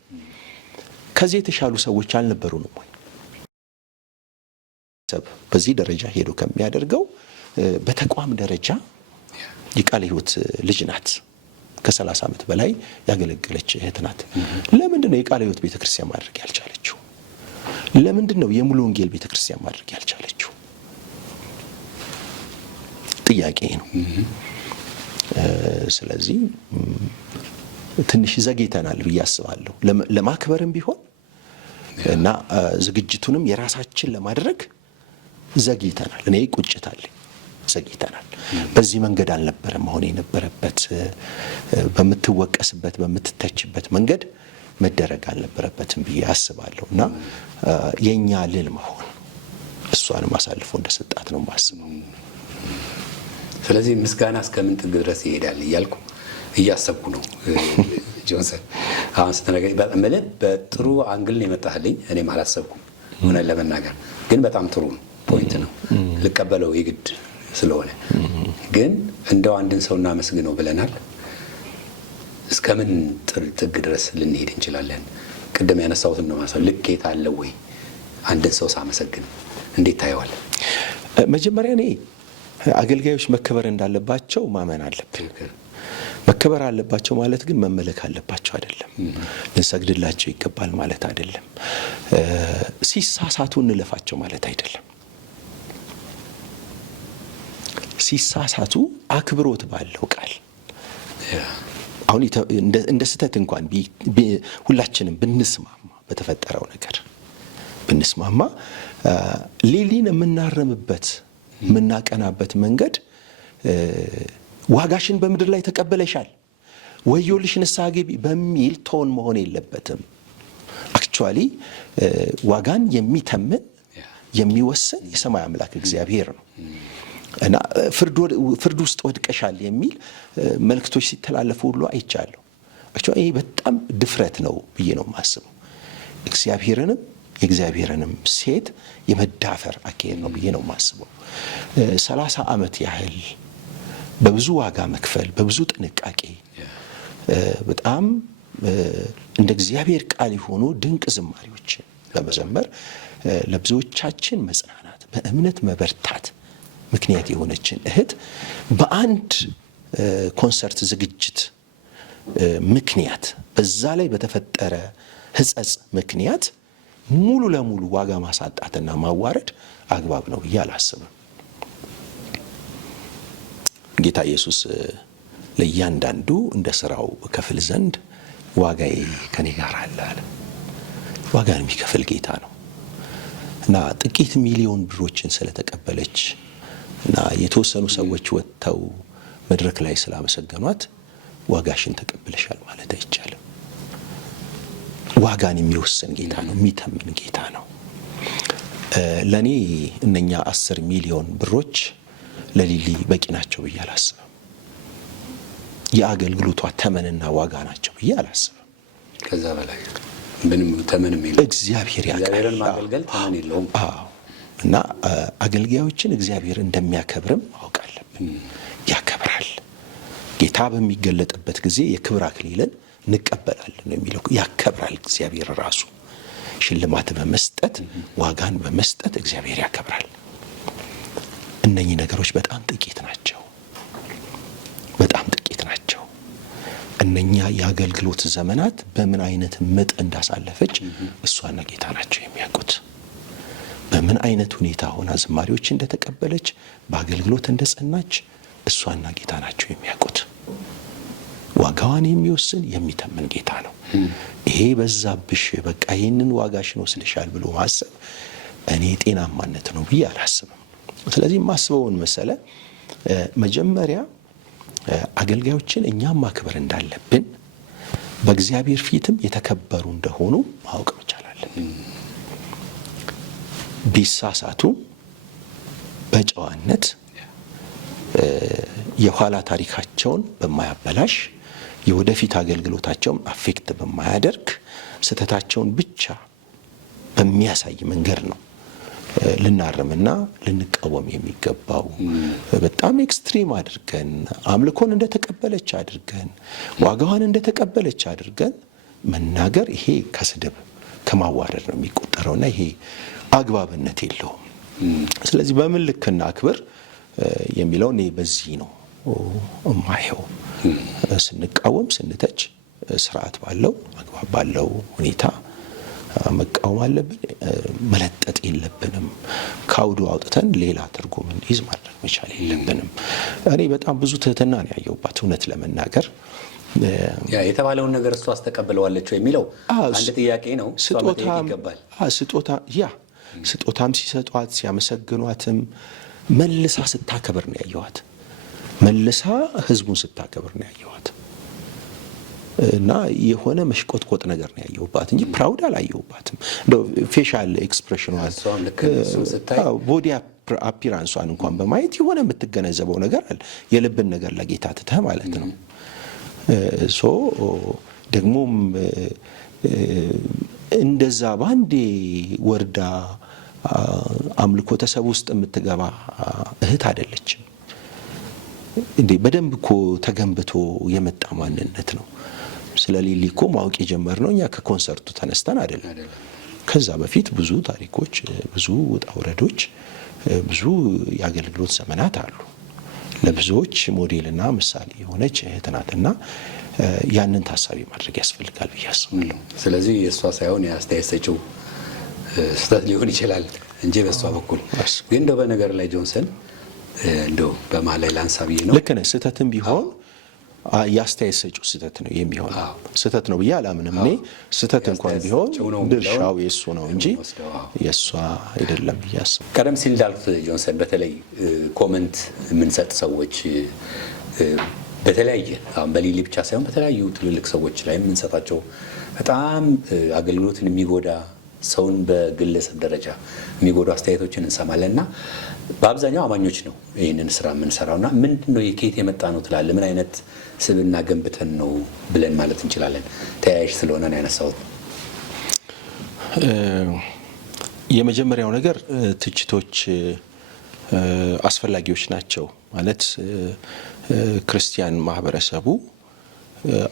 ከዚህ የተሻሉ ሰዎች አልነበሩንም ወይ? በዚህ ደረጃ ሄዶ ከሚያደርገው በተቋም ደረጃ የቃለ ሕይወት ልጅ ናት። ከ30 ዓመት በላይ ያገለገለች እህት ናት። ለምንድን ነው የቃለ ሕይወት ቤተክርስቲያን ማድረግ ያልቻለችው? ለምንድን ነው የሙሉ ወንጌል ቤተክርስቲያን ማድረግ ያልቻለችው? ጥያቄ ነው። ስለዚህ ትንሽ ዘግይተናል ብዬ አስባለሁ። ለማክበርም ቢሆን እና ዝግጅቱንም የራሳችን ለማድረግ ዘግይተናል። እኔ ቁጭት አለኝ፣ ዘግይተናል። በዚህ መንገድ አልነበረም መሆን የነበረበት። በምትወቀስበት በምትተችበት መንገድ መደረግ አልነበረበትም ብዬ አስባለሁ። እና የኛ ልል መሆን እሷንም አሳልፎ እንደሰጣት ነው ማስበው። ስለዚህ ምስጋና እስከምን ጥግ ድረስ ይሄዳል እያልኩ እያሰብኩ ነው። ጆንሰን አሁን ስትነግረኝ ማለት በጥሩ አንግል ነው የመጣህልኝ። እኔም አላሰብኩም ሆነን ለመናገር ግን በጣም ጥሩ ፖይንት ነው። ልቀበለው የግድ ስለሆነ ግን እንደው አንድን ሰው እናመስግነው ብለናል። እስከምን ጥግ ድረስ ልንሄድ እንችላለን? ቅድም ያነሳሁትን ነው ማሰብ። ልኬት አለው ወይ? አንድን ሰው ሳመሰግን እንዴት ታየዋል? መጀመሪያ እኔ አገልጋዮች መከበር እንዳለባቸው ማመን አለብን። መከበር አለባቸው ማለት ግን መመለክ አለባቸው አይደለም። ልንሰግድላቸው ይገባል ማለት አይደለም። ሲሳሳቱ እንለፋቸው ማለት አይደለም። ሲሳሳቱ አክብሮት ባለው ቃል አሁን እንደ ስህተት እንኳን ሁላችንም ብንስማማ በተፈጠረው ነገር ብንስማማ ሌሊን የምናረምበት የምናቀናበት መንገድ ዋጋሽን በምድር ላይ ተቀበለሻል ወዮልሽ ንስሐ ግቢ በሚል ቶን መሆን የለበትም። አክቹዋሊ ዋጋን የሚተምን የሚወስን የሰማይ አምላክ እግዚአብሔር ነው እና ፍርድ ውስጥ ወድቀሻል የሚል መልእክቶች ሲተላለፉ ሁሉ አይቻለሁ። አክቹዋሊ ይሄ በጣም ድፍረት ነው ብዬ ነው የማስበው። እግዚአብሔርንም የእግዚአብሔርንም ሴት የመዳፈር አካሄድ ነው ብዬ ነው የማስበው። 30 ዓመት ያህል በብዙ ዋጋ መክፈል በብዙ ጥንቃቄ በጣም እንደ እግዚአብሔር ቃል የሆኑ ድንቅ ዝማሬዎችን በመዘመር ለብዙዎቻችን መጽናናት በእምነት መበርታት ምክንያት የሆነችን እህት በአንድ ኮንሰርት ዝግጅት ምክንያት በዛ ላይ በተፈጠረ ሕጸጽ ምክንያት ሙሉ ለሙሉ ዋጋ ማሳጣትና ማዋረድ አግባብ ነው ብዬ አላስብም። ጌታ ኢየሱስ ለእያንዳንዱ እንደ ስራው ከፍል ዘንድ ዋጋዬ ከኔ ጋር አለ። ዋጋን የሚከፍል ጌታ ነው እና ጥቂት ሚሊዮን ብሮችን ስለተቀበለች እና የተወሰኑ ሰዎች ወጥተው መድረክ ላይ ስላመሰገኗት ዋጋሽን ተቀብለሻል ማለት አይቻልም። ዋጋን የሚወስን ጌታ ነው፣ የሚተምን ጌታ ነው። ለኔ እነኛ 10 ሚሊዮን ብሮች ለሊሊ በቂ ናቸው ብዬ አላስብም። የአገልግሎቷ ተመንና ዋጋ ናቸው ብዬ አላስብም። ከዛ በላይ ምንም ተመንም የለም። እግዚአብሔር ያውቃል። እግዚአብሔርን ማገልገል ተመን የለውም። እና አገልጋዮችን እግዚአብሔር እንደሚያከብርም ማወቅ አለብን። ያከብራል። ጌታ በሚገለጥበት ጊዜ የክብር አክሊልን እንቀበላለን ነው የሚለው። ያከብራል እግዚአብሔር ራሱ ሽልማት በመስጠት ዋጋን በመስጠት እግዚአብሔር ያከብራል። እነኚህ ነገሮች በጣም ጥቂት ናቸው። በጣም ጥቂት ናቸው። እነኛ የአገልግሎት ዘመናት በምን አይነት ምጥ እንዳሳለፈች እሷና ጌታ ናቸው የሚያውቁት። በምን አይነት ሁኔታ ሆና ዝማሬዎች እንደተቀበለች በአገልግሎት እንደጸናች እሷና ጌታ ናቸው የሚያውቁት። ዋጋዋን የሚወስን የሚተምን ጌታ ነው። ይሄ በዛብሽ በቃ ይህንን ዋጋሽን ወስደሻል ብሎ ማሰብ እኔ ጤናማነት ነው ብዬ አላስብም። ስለዚህ ማስበውን መሰለ መጀመሪያ አገልጋዮችን እኛም ማክበር እንዳለብን በእግዚአብሔር ፊትም የተከበሩ እንደሆኑ ማወቅ መቻል አለብን። ቢሳሳቱ በጨዋነት የኋላ ታሪካቸውን በማያበላሽ የወደፊት አገልግሎታቸውን አፌክት በማያደርግ ስህተታቸውን ብቻ በሚያሳይ መንገድ ነው ልናርምና ልንቃወም የሚገባው። በጣም ኤክስትሪም አድርገን አምልኮን እንደተቀበለች አድርገን ዋጋዋን እንደተቀበለች አድርገን መናገር ይሄ ከስድብ ከማዋረድ ነው የሚቆጠረውና ይሄ አግባብነት የለውም። ስለዚህ በምን ልክና አክብር የሚለው እኔ በዚህ ነው እማየው። ስንቃወም ስንተች ስርዓት ባለው አግባብ ባለው ሁኔታ መቃወም አለብን። መለጠጥ የለብንም። ካውዱ አውጥተን ሌላ ትርጉም እንዲይዝ ማድረግ መቻል የለብንም። እኔ በጣም ብዙ ትህትና ነው ያየሁባት እውነት ለመናገር። የተባለውን ነገር እሷ አስተቀበለዋለች ወይ የሚለው አንድ ጥያቄ ነው። ስጦታም ሲሰጧት ሲያመሰግኗትም መልሳ ስታከብር ነው ያየኋት። መልሳ ህዝቡን ስታከብር ነው ያየኋት እና የሆነ መሽቆጥቆጥ ነገር ነው ያየሁባት እንጂ ፕራውድ አላየሁባትም። እንደው ፌሻል ኤክስፕሬሽኗ ቦዲ አፒራንሷን እንኳን በማየት የሆነ የምትገነዘበው ነገር አለ። የልብን ነገር ለጌታ ትተህ ማለት ነው። ደግሞም እንደዛ ባንዴ ወርዳ አምልኮ ተሰብ ውስጥ የምትገባ እህት አይደለችም እንዴ። በደንብ እኮ ተገንብቶ የመጣ ማንነት ነው። ስለ ሊሊ እኮ ማወቅ የጀመርነው እኛ ከኮንሰርቱ ተነስተን አይደለም። ከዛ በፊት ብዙ ታሪኮች ብዙ ውጣ ውረዶች ብዙ የአገልግሎት ዘመናት አሉ። ለብዙዎች ሞዴልና ምሳሌ የሆነች እህት ናትና ያንን ታሳቢ ማድረግ ያስፈልጋል ብዬ አስባለሁ። ስለዚህ የእሷ ሳይሆን የአስተያየት ሰጪው ስህተት ሊሆን ይችላል እንጂ በእሷ በኩል ግን እንደው በነገር ላይ ጆንሰን እንደው በመሀል ላይ ላንሳ ብዬ ነው። ልክ ነህ። ስህተትም ቢሆን የአስተያየት ሰጪው ስህተት ነው የሚሆነው። ስህተት ነው ብዬ አላምንም እኔ። ስህተት እንኳን ቢሆን ድርሻው የእሱ ነው እንጂ የእሷ አይደለም ብዬ አስባለሁ። ቀደም ሲል እንዳልኩት ጆንሰን በተለይ ኮመንት የምንሰጥ ሰዎች በተለያየ አሁን በሊሊ ብቻ ሳይሆን በተለያዩ ትልልቅ ሰዎች ላይ የምንሰጣቸው በጣም አገልግሎትን የሚጎዳ ሰውን በግለሰብ ደረጃ የሚጎዱ አስተያየቶችን እንሰማለን እና በአብዛኛው አማኞች ነው ይህንን ስራ የምንሰራው እና ምንድን ነው የኬት የመጣ ነው ትላለህ? ምን አይነት ስብዕና ገንብተን ነው ብለን ማለት እንችላለን? ተያያዥ ስለሆነ ነው ያነሳሁት። የመጀመሪያው ነገር ትችቶች አስፈላጊዎች ናቸው ማለት ክርስቲያን ማህበረሰቡ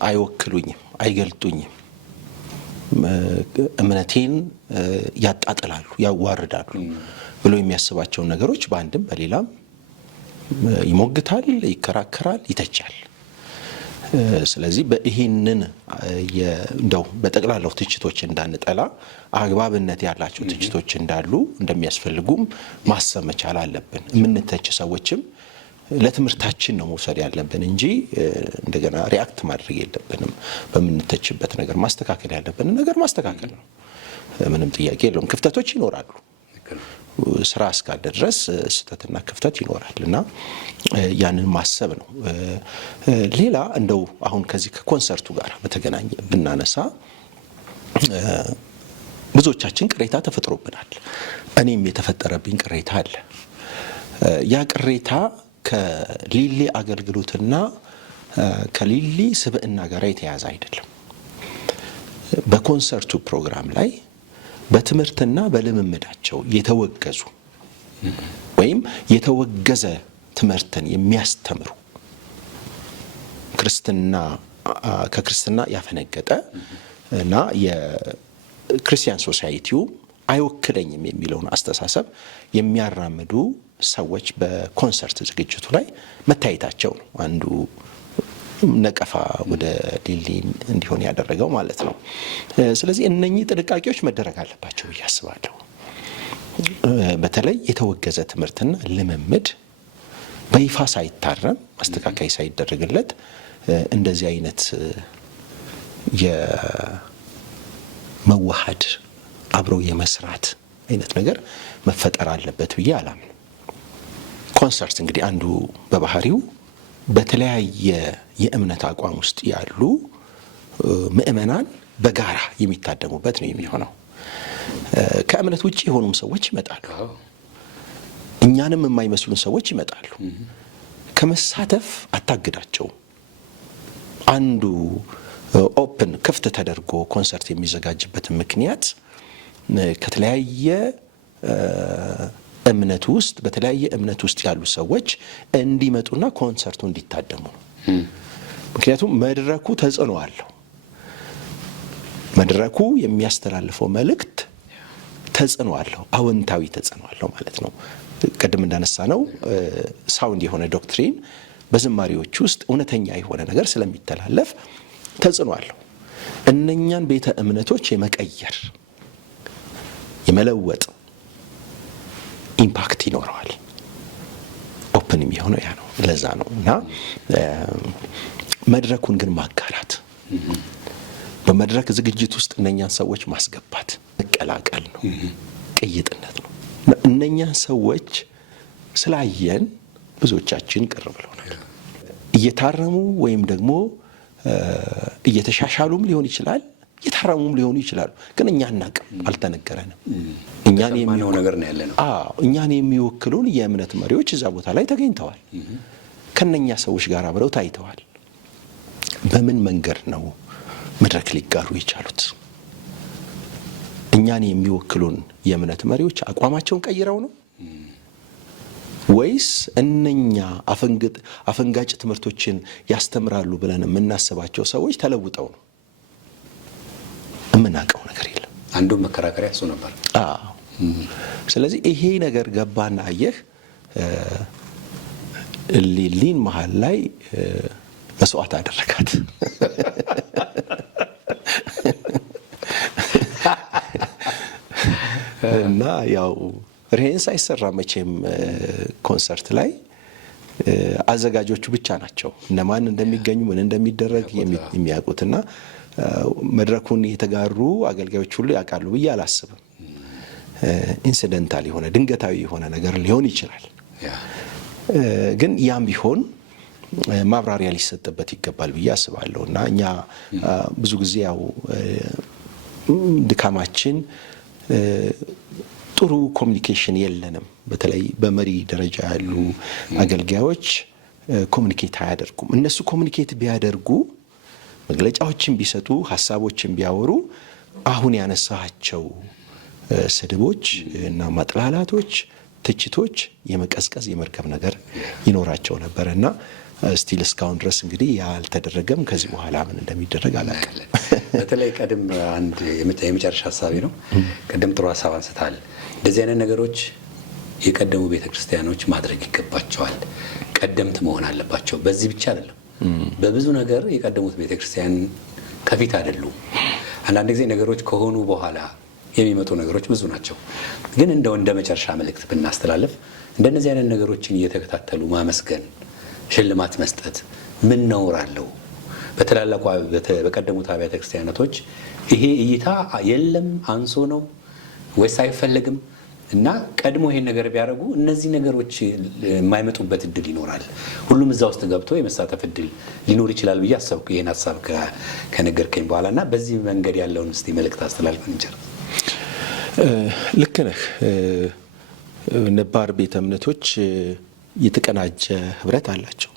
አይወክሉኝም፣ አይገልጡኝም፣ እምነቴን ያጣጥላሉ፣ ያዋርዳሉ ብሎ የሚያስባቸውን ነገሮች በአንድም በሌላም ይሞግታል፣ ይከራከራል፣ ይተቻል። ስለዚህ በይሄንን እንደው በጠቅላላው ትችቶች እንዳንጠላ አግባብነት ያላቸው ትችቶች እንዳሉ እንደሚያስፈልጉም ማሰብ መቻል አለብን። የምንተች ሰዎችም ለትምህርታችን ነው መውሰድ ያለብን እንጂ እንደገና ሪአክት ማድረግ የለብንም። በምንተችበት ነገር ማስተካከል ያለብን ነገር ማስተካከል ነው። ምንም ጥያቄ የለውም። ክፍተቶች ይኖራሉ። ስራ እስካለ ድረስ ስህተትና ክፍተት ይኖራል እና ያንን ማሰብ ነው። ሌላ እንደው አሁን ከዚህ ከኮንሰርቱ ጋር በተገናኘ ብናነሳ ብዙዎቻችን ቅሬታ ተፈጥሮብናል። እኔም የተፈጠረብኝ ቅሬታ አለ። ያ ቅሬታ ከሊሊ አገልግሎትና ከሊሊ ስብዕና ጋር የተያያዘ አይደለም። በኮንሰርቱ ፕሮግራም ላይ በትምህርትና በልምምዳቸው የተወገዙ ወይም የተወገዘ ትምህርትን የሚያስተምሩ ከክርስትና ያፈነገጠ እና የክርስቲያን ሶሳይቲው አይወክለኝም የሚለውን አስተሳሰብ የሚያራምዱ ሰዎች በኮንሰርት ዝግጅቱ ላይ መታየታቸው ነው አንዱ ነቀፋ ወደ ሊሊ እንዲሆን ያደረገው ማለት ነው። ስለዚህ እነኚህ ጥንቃቄዎች መደረግ አለባቸው ብዬ አስባለሁ። በተለይ የተወገዘ ትምህርትና ልምምድ በይፋ ሳይታረም ማስተካከያ ሳይደረግለት እንደዚህ አይነት የመዋሃድ አብረው የመስራት አይነት ነገር መፈጠር አለበት ብዬ አላምን። ኮንሰርት እንግዲህ አንዱ በባህሪው በተለያየ የእምነት አቋም ውስጥ ያሉ ምእመናን በጋራ የሚታደሙበት ነው የሚሆነው። ከእምነት ውጭ የሆኑም ሰዎች ይመጣሉ። እኛንም የማይመስሉን ሰዎች ይመጣሉ። ከመሳተፍ አታግዳቸው። አንዱ ኦፕን ክፍት ተደርጎ ኮንሰርት የሚዘጋጅበት ምክንያት ከተለያየ እምነት ውስጥ በተለያየ እምነት ውስጥ ያሉ ሰዎች እንዲመጡና ኮንሰርቱ እንዲታደሙ ነው። ምክንያቱም መድረኩ ተጽዕኖ አለው። መድረኩ የሚያስተላልፈው መልእክት ተጽዕኖ አለው፣ አዎንታዊ ተጽዕኖ አለው ማለት ነው። ቅድም እንዳነሳ ነው ሳውንድ የሆነ ዶክትሪን በዝማሬዎች ውስጥ እውነተኛ የሆነ ነገር ስለሚተላለፍ ተጽዕኖ አለው። እነኛን ቤተ እምነቶች የመቀየር የመለወጥ ኢምፓክት ይኖረዋል። ኦፕን የሚሆነው ያ ነው። ለዛ ነው እና መድረኩን ግን ማጋራት፣ በመድረክ ዝግጅት ውስጥ እነኛን ሰዎች ማስገባት መቀላቀል ነው፣ ቅይጥነት ነው። እነኛን ሰዎች ስላየን ብዙዎቻችን ቅር ብለውናል። እየታረሙ ወይም ደግሞ እየተሻሻሉም ሊሆን ይችላል፣ እየታረሙም ሊሆኑ ይችላሉ። ግን እኛ አናውቅም፣ አልተነገረንም። እኛን የሚወክሉን የእምነት መሪዎች እዛ ቦታ ላይ ተገኝተዋል፣ ከነኛ ሰዎች ጋር አብረው ታይተዋል። በምን መንገድ ነው መድረክ ሊጋሩ የቻሉት? እኛን የሚወክሉን የእምነት መሪዎች አቋማቸውን ቀይረው ነው ወይስ እነኛ አፈንጋጭ ትምህርቶችን ያስተምራሉ ብለን የምናስባቸው ሰዎች ተለውጠው ነው? የምናውቀው ነገር የለም። አንዱ መከራከሪያ እሱ ነበር። ስለዚህ ይሄ ነገር ገባና አየህ ሊሊን መሃል ላይ መስዋዕት አደረጋት። እና ያው ሬንስ አይሰራ መቼም ኮንሰርት ላይ አዘጋጆቹ ብቻ ናቸው እነማን እንደሚገኙ ምን እንደሚደረግ የሚያውቁትና መድረኩን የተጋሩ አገልጋዮች ሁሉ ያውቃሉ ብዬ አላስብም። ኢንሲደንታል የሆነ ድንገታዊ የሆነ ነገር ሊሆን ይችላል። ግን ያም ቢሆን ማብራሪያ ሊሰጥበት ይገባል ብዬ አስባለሁ። እና እኛ ብዙ ጊዜ ያው ድካማችን ጥሩ ኮሚኒኬሽን የለንም። በተለይ በመሪ ደረጃ ያሉ አገልጋዮች ኮሚኒኬት አያደርጉም። እነሱ ኮሚኒኬት ቢያደርጉ መግለጫዎችን ቢሰጡ ሀሳቦችን ቢያወሩ አሁን ያነሳቸው ስድቦች እና ማጥላላቶች፣ ትችቶች የመቀዝቀዝ የመርከብ ነገር ይኖራቸው ነበር እና ስቲል እስካሁን ድረስ እንግዲህ ያልተደረገም ከዚህ በኋላ ምን እንደሚደረግ አላውቅም። በተለይ ቀደም አንድ የመጨረሻ ሀሳቤ ነው። ቀደም ጥሩ ሀሳብ አንስታል። እንደዚህ አይነት ነገሮች የቀደሙ ቤተክርስቲያኖች ማድረግ ይገባቸዋል። ቀደምት መሆን አለባቸው። በዚህ ብቻ አይደለም፣ በብዙ ነገር የቀደሙት ቤተክርስቲያን ከፊት አይደሉም። አንዳንድ ጊዜ ነገሮች ከሆኑ በኋላ የሚመጡ ነገሮች ብዙ ናቸው። ግን እንደ መጨረሻ መልእክት ብናስተላልፍ እንደነዚህ አይነት ነገሮችን እየተከታተሉ ማመስገን፣ ሽልማት መስጠት ምን ነውር አለው? በተላላቁ በቀደሙት አብያተ ክርስቲያናቶች ይሄ እይታ የለም አንሶ ነው ወይስ አይፈልግም? እና ቀድሞ ይሄን ነገር ቢያደርጉ እነዚህ ነገሮች የማይመጡበት እድል ይኖራል። ሁሉም እዛ ውስጥ ገብቶ የመሳተፍ እድል ሊኖር ይችላል ብዬ አሰብኩ ይሄን ሀሳብ ከነገርከኝ በኋላ እና በዚህ መንገድ ያለውን እስቲ መልእክት አስተላልፈን እንጨርስ። ልክ ነህ። ነባር ቤተ እምነቶች የተቀናጀ ህብረት አላቸው።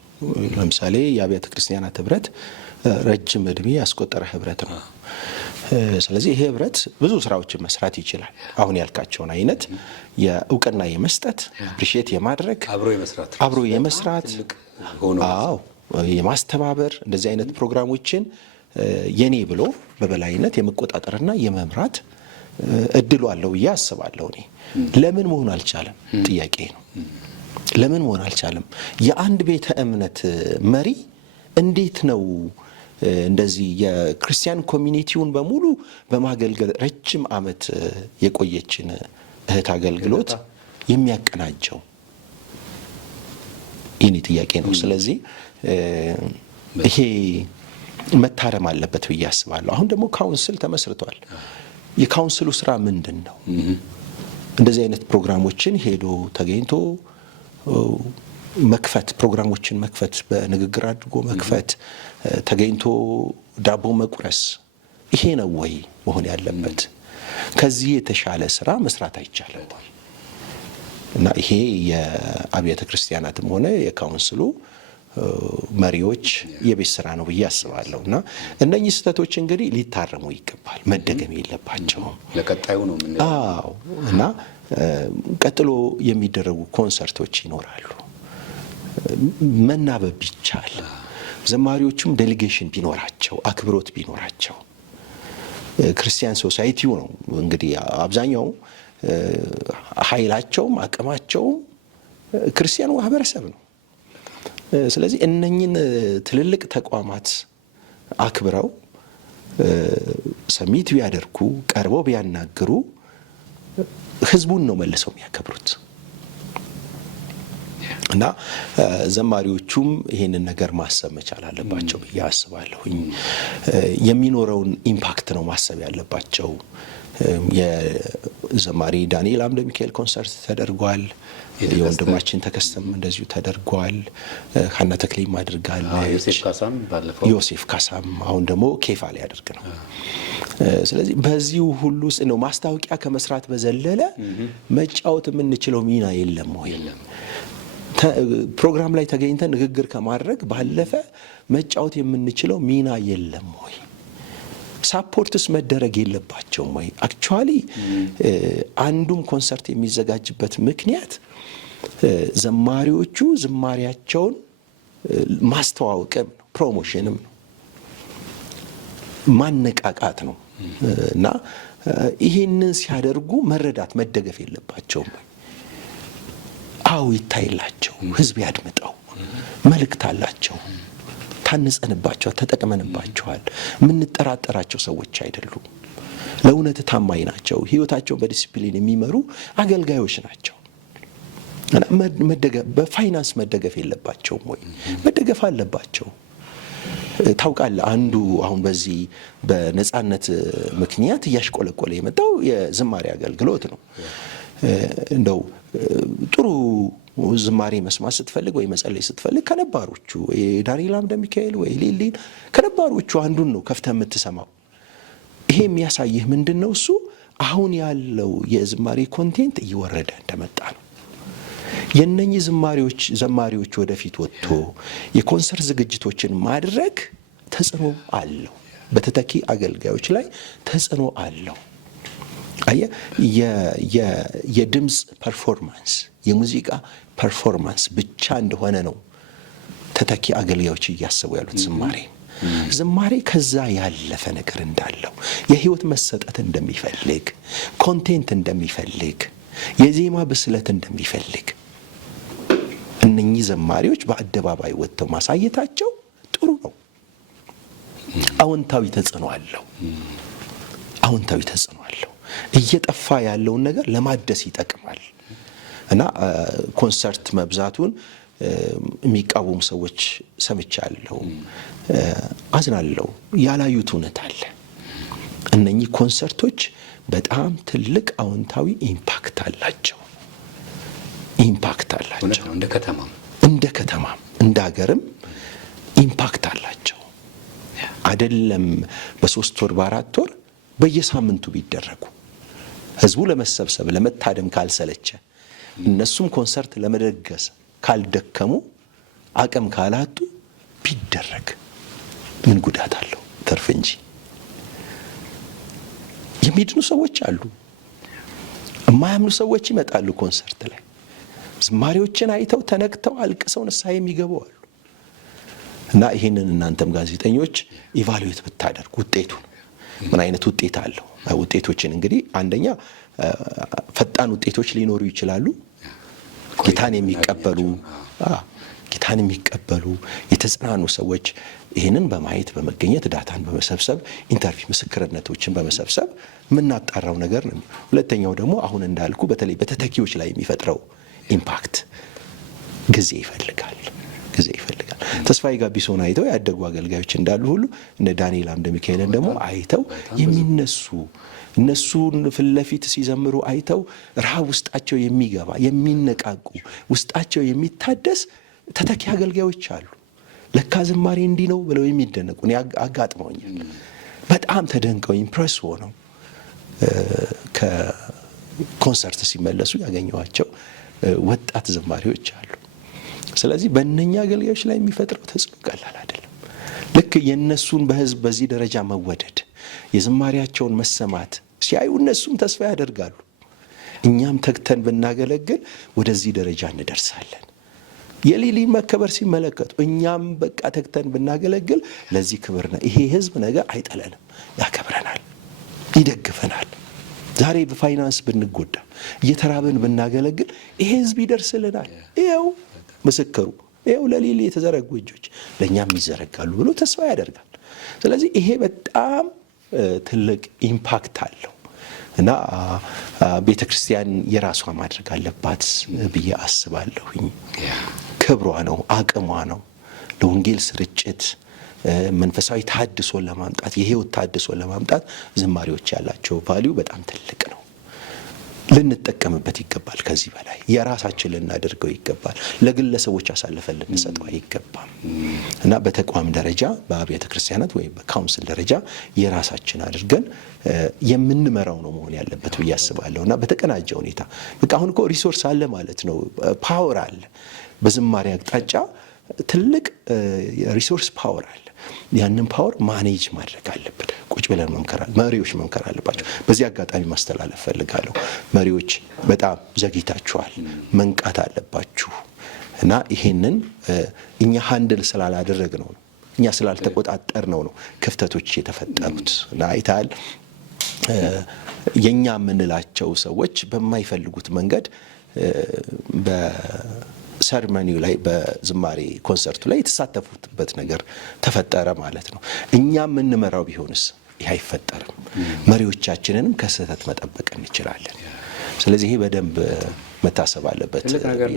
ለምሳሌ የአብያተ ክርስቲያናት ህብረት ረጅም እድሜ ያስቆጠረ ህብረት ነው። ስለዚህ ይሄ ህብረት ብዙ ስራዎችን መስራት ይችላል። አሁን ያልካቸውን አይነት የእውቅና የመስጠት አፕሪሺየት የማድረግ አብሮ የመስራት አዎ የማስተባበር እንደዚህ አይነት ፕሮግራሞችን የኔ ብሎ በበላይነት የመቆጣጠርና የመምራት እድሉ አለው ብዬ አስባለሁ። እኔ ለምን መሆን አልቻለም? ጥያቄ ነው። ለምን መሆን አልቻለም? የአንድ ቤተ እምነት መሪ እንዴት ነው እንደዚህ የክርስቲያን ኮሚኒቲውን በሙሉ በማገልገል ረጅም ዓመት የቆየችን እህት አገልግሎት የሚያቀናጀው? ይህን ጥያቄ ነው። ስለዚህ ይሄ መታረም አለበት ብዬ አስባለሁ። አሁን ደግሞ ካውንስል ተመስርቷል። የካውንስሉ ስራ ምንድን ነው? እንደዚህ አይነት ፕሮግራሞችን ሄዶ ተገኝቶ መክፈት፣ ፕሮግራሞችን መክፈት፣ በንግግር አድርጎ መክፈት፣ ተገኝቶ ዳቦ መቁረስ፣ ይሄ ነው ወይ መሆን ያለበት? ከዚህ የተሻለ ስራ መስራት አይቻልም ወይ? እና ይሄ የአብያተ ክርስቲያናትም ሆነ የካውንስሉ መሪዎች የቤት ስራ ነው ብዬ አስባለሁ። እና እነኚህ ስህተቶች እንግዲህ ሊታረሙ ይገባል፣ መደገም የለባቸውም። ለቀጣዩ ነው ምን? አዎ። እና ቀጥሎ የሚደረጉ ኮንሰርቶች ይኖራሉ። መናበብ ቢቻል፣ ዘማሪዎቹም ዴሊጌሽን ቢኖራቸው፣ አክብሮት ቢኖራቸው። ክርስቲያን ሶሳይቲው ነው እንግዲህ አብዛኛው ኃይላቸውም አቅማቸውም ክርስቲያኑ ማህበረሰብ ነው። ስለዚህ እነኚህን ትልልቅ ተቋማት አክብረው ሰሚት ቢያደርጉ፣ ቀርበው ቢያናግሩ ህዝቡን ነው መልሰው የሚያከብሩት። እና ዘማሪዎቹም ይሄንን ነገር ማሰብ መቻል አለባቸው ብዬ አስባለሁኝ። የሚኖረውን ኢምፓክት ነው ማሰብ ያለባቸው። የዘማሪ ዳንኤል አምደ ሚካኤል ኮንሰርት ተደርጓል። የወንድማችን ተከስተም እንደዚሁ ተደርጓል። ሀና ተክሌም አድርጋለች። ዮሴፍ ካሳም አሁን ደግሞ ኬፋ ላይ ያደርግ ነው። ስለዚህ በዚሁ ሁሉ ውስጥ ነው ማስታወቂያ ከመስራት በዘለለ መጫወት የምንችለው ሚና የለም ወይ? ፕሮግራም ላይ ተገኝተን ንግግር ከማድረግ ባለፈ መጫወት የምንችለው ሚና የለም ወይ? ሳፖርትስ መደረግ የለባቸውም ወይ? አክቹዋሊ አንዱም ኮንሰርት የሚዘጋጅበት ምክንያት ዘማሪዎቹ ዝማሪያቸውን ማስተዋወቅም ነው፣ ፕሮሞሽንም ነው፣ ማነቃቃት ነው። እና ይሄንን ሲያደርጉ መረዳት መደገፍ የለባቸውም። አው ይታይላቸው፣ ህዝብ ያድምጠው፣ መልእክት አላቸው፣ ታንጸንባቸዋል፣ ተጠቅመንባቸዋል። የምንጠራጠራቸው ሰዎች አይደሉም። ለእውነት ታማኝ ናቸው። ህይወታቸውን በዲሲፕሊን የሚመሩ አገልጋዮች ናቸው። በፋይናንስ መደገፍ የለባቸውም ወይ? መደገፍ አለባቸው። ታውቃለህ፣ አንዱ አሁን በዚህ በነጻነት ምክንያት እያሽቆለቆለ የመጣው የዝማሬ አገልግሎት ነው። እንደው ጥሩ ዝማሬ መስማት ስትፈልግ ወይ መጸለይ ስትፈልግ ከነባሮቹ ወይ ዳንኤል አምደ ሚካኤል ወይ ሊሊን ከነባሮቹ አንዱን ነው ከፍተህ የምትሰማው። ይሄ የሚያሳይህ ምንድን ነው? እሱ አሁን ያለው የዝማሬ ኮንቴንት እየወረደ እንደመጣ ነው። የነኚህ ዘማሪዎች ወደፊት ወጥቶ የኮንሰርት ዝግጅቶችን ማድረግ ተጽዕኖ አለው፣ በተተኪ አገልጋዮች ላይ ተጽዕኖ አለው። አየህ፣ የድምፅ ፐርፎርማንስ የሙዚቃ ፐርፎርማንስ ብቻ እንደሆነ ነው ተተኪ አገልጋዮች እያሰቡ ያሉት። ዝማሬ ከዛ ያለፈ ነገር እንዳለው፣ የህይወት መሰጠት እንደሚፈልግ፣ ኮንቴንት እንደሚፈልግ፣ የዜማ ብስለት እንደሚፈልግ እነኚህ ዘማሪዎች በአደባባይ ወጥተው ማሳየታቸው ጥሩ ነው። አዎንታዊ ተጽዕኖ አለው። እየጠፋ ያለውን ነገር ለማደስ ይጠቅማል። እና ኮንሰርት መብዛቱን የሚቃወሙ ሰዎች ሰምቻለሁ፣ አዝናለሁ። ያላዩት እውነት አለ። እነኚህ ኮንሰርቶች በጣም ትልቅ አዎንታዊ ኢምፓክት አላቸው። እንደ ከተማም እንደ ሀገርም ኢምፓክት አላቸው። አይደለም በ3 ወር በ4 ወር በየሳምንቱ ቢደረጉ ህዝቡ ለመሰብሰብ ለመታደም ካልሰለቸ፣ እነሱም ኮንሰርት ለመደገስ ካልደከሙ፣ አቅም ካላጡ ቢደረግ ምን ጉዳት አለው? ተርፍ እንጂ። የሚድኑ ሰዎች አሉ፣ የማያምኑ ሰዎች ይመጣሉ ኮንሰርት ላይ። ዝማሬዎችን አይተው ተነክተው አልቅሰው ንስሐ የሚገቡ አሉ። እና ይሄንን እናንተም ጋዜጠኞች ኢቫሉዌት ብታደርጉ ውጤቱን ምን አይነት ውጤት አለው? ውጤቶችን እንግዲህ አንደኛ ፈጣን ውጤቶች ሊኖሩ ይችላሉ። ጌታን የሚቀበሉ የተጽናኑ ሰዎች ይህንን በማየት በመገኘት ዳታን በመሰብሰብ ኢንተርቪው ምስክርነቶችን በመሰብሰብ የምናጣራው ነገር ነው። ሁለተኛው ደግሞ አሁን እንዳልኩ በተለይ በተተኪዎች ላይ የሚፈጥረው ኢምፓክት ጊዜ ይፈልጋል። ተስፋዬ ጋቢሶን አይተው ያደጉ አገልጋዮች እንዳሉ ሁሉ እነ ዳንኤል አምደ ሚካኤልን ደግሞ አይተው የሚነሱ እነሱን ፊት ለፊት ሲዘምሩ አይተው ረሃብ ውስጣቸው የሚገባ የሚነቃቁ ውስጣቸው የሚታደስ ተተኪ አገልጋዮች አሉ። ለካ ዝማሬ እንዲህ ነው ብለው የሚደነቁ እኔ አጋጥመውኛል። በጣም ተደንቀው ኢምፕሬስ ሆነው ከኮንሰርት ሲመለሱ ያገኘዋቸው ወጣት ዘማሪዎች አሉ። ስለዚህ በእነኛ አገልጋዮች ላይ የሚፈጥረው ተጽዕኖ ቀላል አይደለም። ልክ የነሱን በህዝብ በዚህ ደረጃ መወደድ፣ የዝማሬያቸውን መሰማት ሲያዩ እነሱም ተስፋ ያደርጋሉ። እኛም ተግተን ብናገለግል ወደዚህ ደረጃ እንደርሳለን። የሊሊን መከበር ሲመለከቱ እኛም በቃ ተግተን ብናገለግል ለዚህ ክብር ነው። ይሄ ህዝብ ነገ አይጠለንም፣ ያከብረናል፣ ይደግፈናል። ዛሬ በፋይናንስ ብንጎዳ እየተራብን ብናገለግል ይሄ ህዝብ ይደርስልናል። ይኸው ምስክሩ፣ ይኸው ለሊሊ የተዘረጉ እጆች ለእኛም ይዘረጋሉ ብሎ ተስፋ ያደርጋል። ስለዚህ ይሄ በጣም ትልቅ ኢምፓክት አለው እና ቤተ ክርስቲያን የራሷ ማድረግ አለባት ብዬ አስባለሁኝ። ክብሯ ነው፣ አቅሟ ነው። ለወንጌል ስርጭት መንፈሳዊ ታድሶን ለማምጣት የህይወት ታድሶን ለማምጣት ዝማሬዎች ያላቸው ቫልዩ በጣም ትልቅ ነው። ልንጠቀምበት ይገባል። ከዚህ በላይ የራሳችን ልናደርገው ይገባል። ለግለሰቦች አሳልፈን ልንሰጠው አይገባም እና በተቋም ደረጃ በአብያተ ክርስቲያናት ወይም በካውንስል ደረጃ የራሳችን አድርገን የምንመራው ነው መሆን ያለበት ብዬ አስባለሁ። እና በተቀናጀ ሁኔታ በቃ አሁን እኮ ሪሶርስ አለ ማለት ነው፣ ፓወር አለ። በዝማሬ አቅጣጫ ትልቅ ሪሶርስ ፓወር አለ። ያንን ፓወር ማኔጅ ማድረግ አለብን። ቁጭ ብለን መሪዎች መምከር አለባቸው። በዚህ አጋጣሚ ማስተላለፍ ፈልጋለሁ። መሪዎች በጣም ዘግይታችኋል፣ መንቃት አለባችሁ እና ይሄንን እኛ ሃንድል ስላላደረግነው ነው፣ እኛ ስላልተቆጣጠርነው ነው ክፍተቶች የተፈጠሩት። እና አይተሃል፣ የኛ የምንላቸው ሰዎች በማይፈልጉት መንገድ በሰርመኒው ላይ በዝማሬ ኮንሰርቱ ላይ የተሳተፉበት ነገር ተፈጠረ ማለት ነው። እኛ የምንመራው ቢሆንስ ይህ አይፈጠርም። መሪዎቻችንንም ከስህተት መጠበቅ እንችላለን። ስለዚህ ይሄ በደንብ መታሰብ አለበት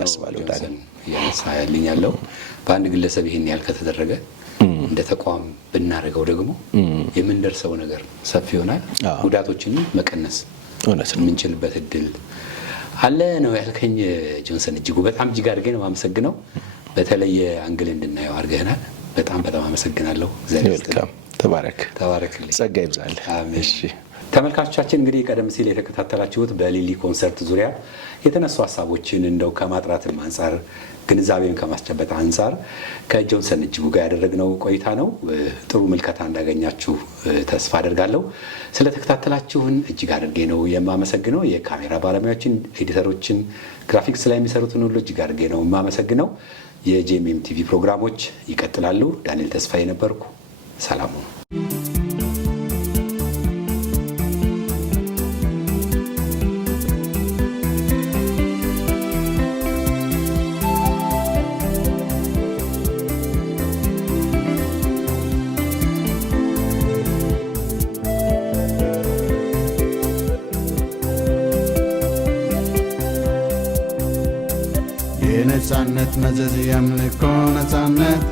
ያስባለው ዳን ያሳያልኝ ያለው በአንድ ግለሰብ ይሄን ያህል ከተደረገ እንደ ተቋም ብናደርገው ደግሞ የምንደርሰው ነገር ሰፊ ይሆናል። ጉዳቶችን መቀነስ የምንችልበት እድል አለ ነው ያልከኝ ጆንሰን። እጅጉ በጣም እጅግ አድርጌ ነው የማመሰግነው። በተለየ አንግል እንድናየው አድርገናል። በጣም አመሰግናለሁ። ተባረክ ተባረክልኝ። ጸጋ ይብዛል። እሺ ተመልካቾቻችን እንግዲህ ቀደም ሲል የተከታተላችሁት በሊሊ ኮንሰርት ዙሪያ የተነሱ ሀሳቦችን እንደው ከማጥራትም አንፃር ግንዛቤን ከማስጨበጥ አንፃር ከጆንሰን እጅጉ ጋር ያደረግነው ቆይታ ነው። ጥሩ ምልከታ እንዳገኛችሁ ተስፋ አደርጋለሁ። ስለተከታተላችሁን እጅግ አድርጌ ነው የማመሰግነው። የካሜራ ባለሙያዎችን፣ ኤዲተሮችን፣ ግራፊክስ ላይ የሚሰሩትን ሁሉ እጅግ አድርጌ ነው የማመሰግነው። የጄኤምኤም ቲቪ ፕሮግራሞች ይቀጥላሉ። ዳንኤል ተስፋዬ ነበርኩ። ሰላም ሁኑ። የነጻነት መዘዝ የአምልኮ ነጻነት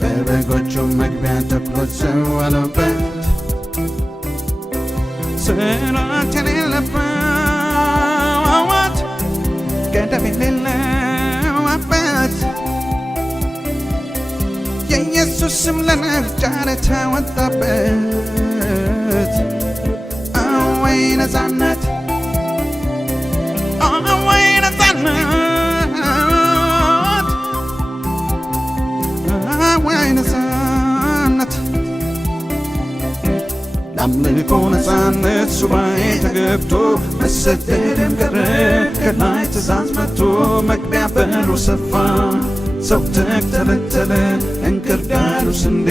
በበጎቹ መግቢያ ተክሎት ሰው አለበት ስራት የሌለበት ገደብ የሌለው አባት የኢየሱስ ስም ለነፍጫር ተወጣበት። አወይ ነጻነት ለአምልኮ ነጻነት ሱባኤ ተገብቶ መሰደድም ቀረ ከላይ ትእዛዝ መጥቶ መግቢያ በሩ ሰፋ ሰው ተተለተለ እንክርዳዱ ስንዴ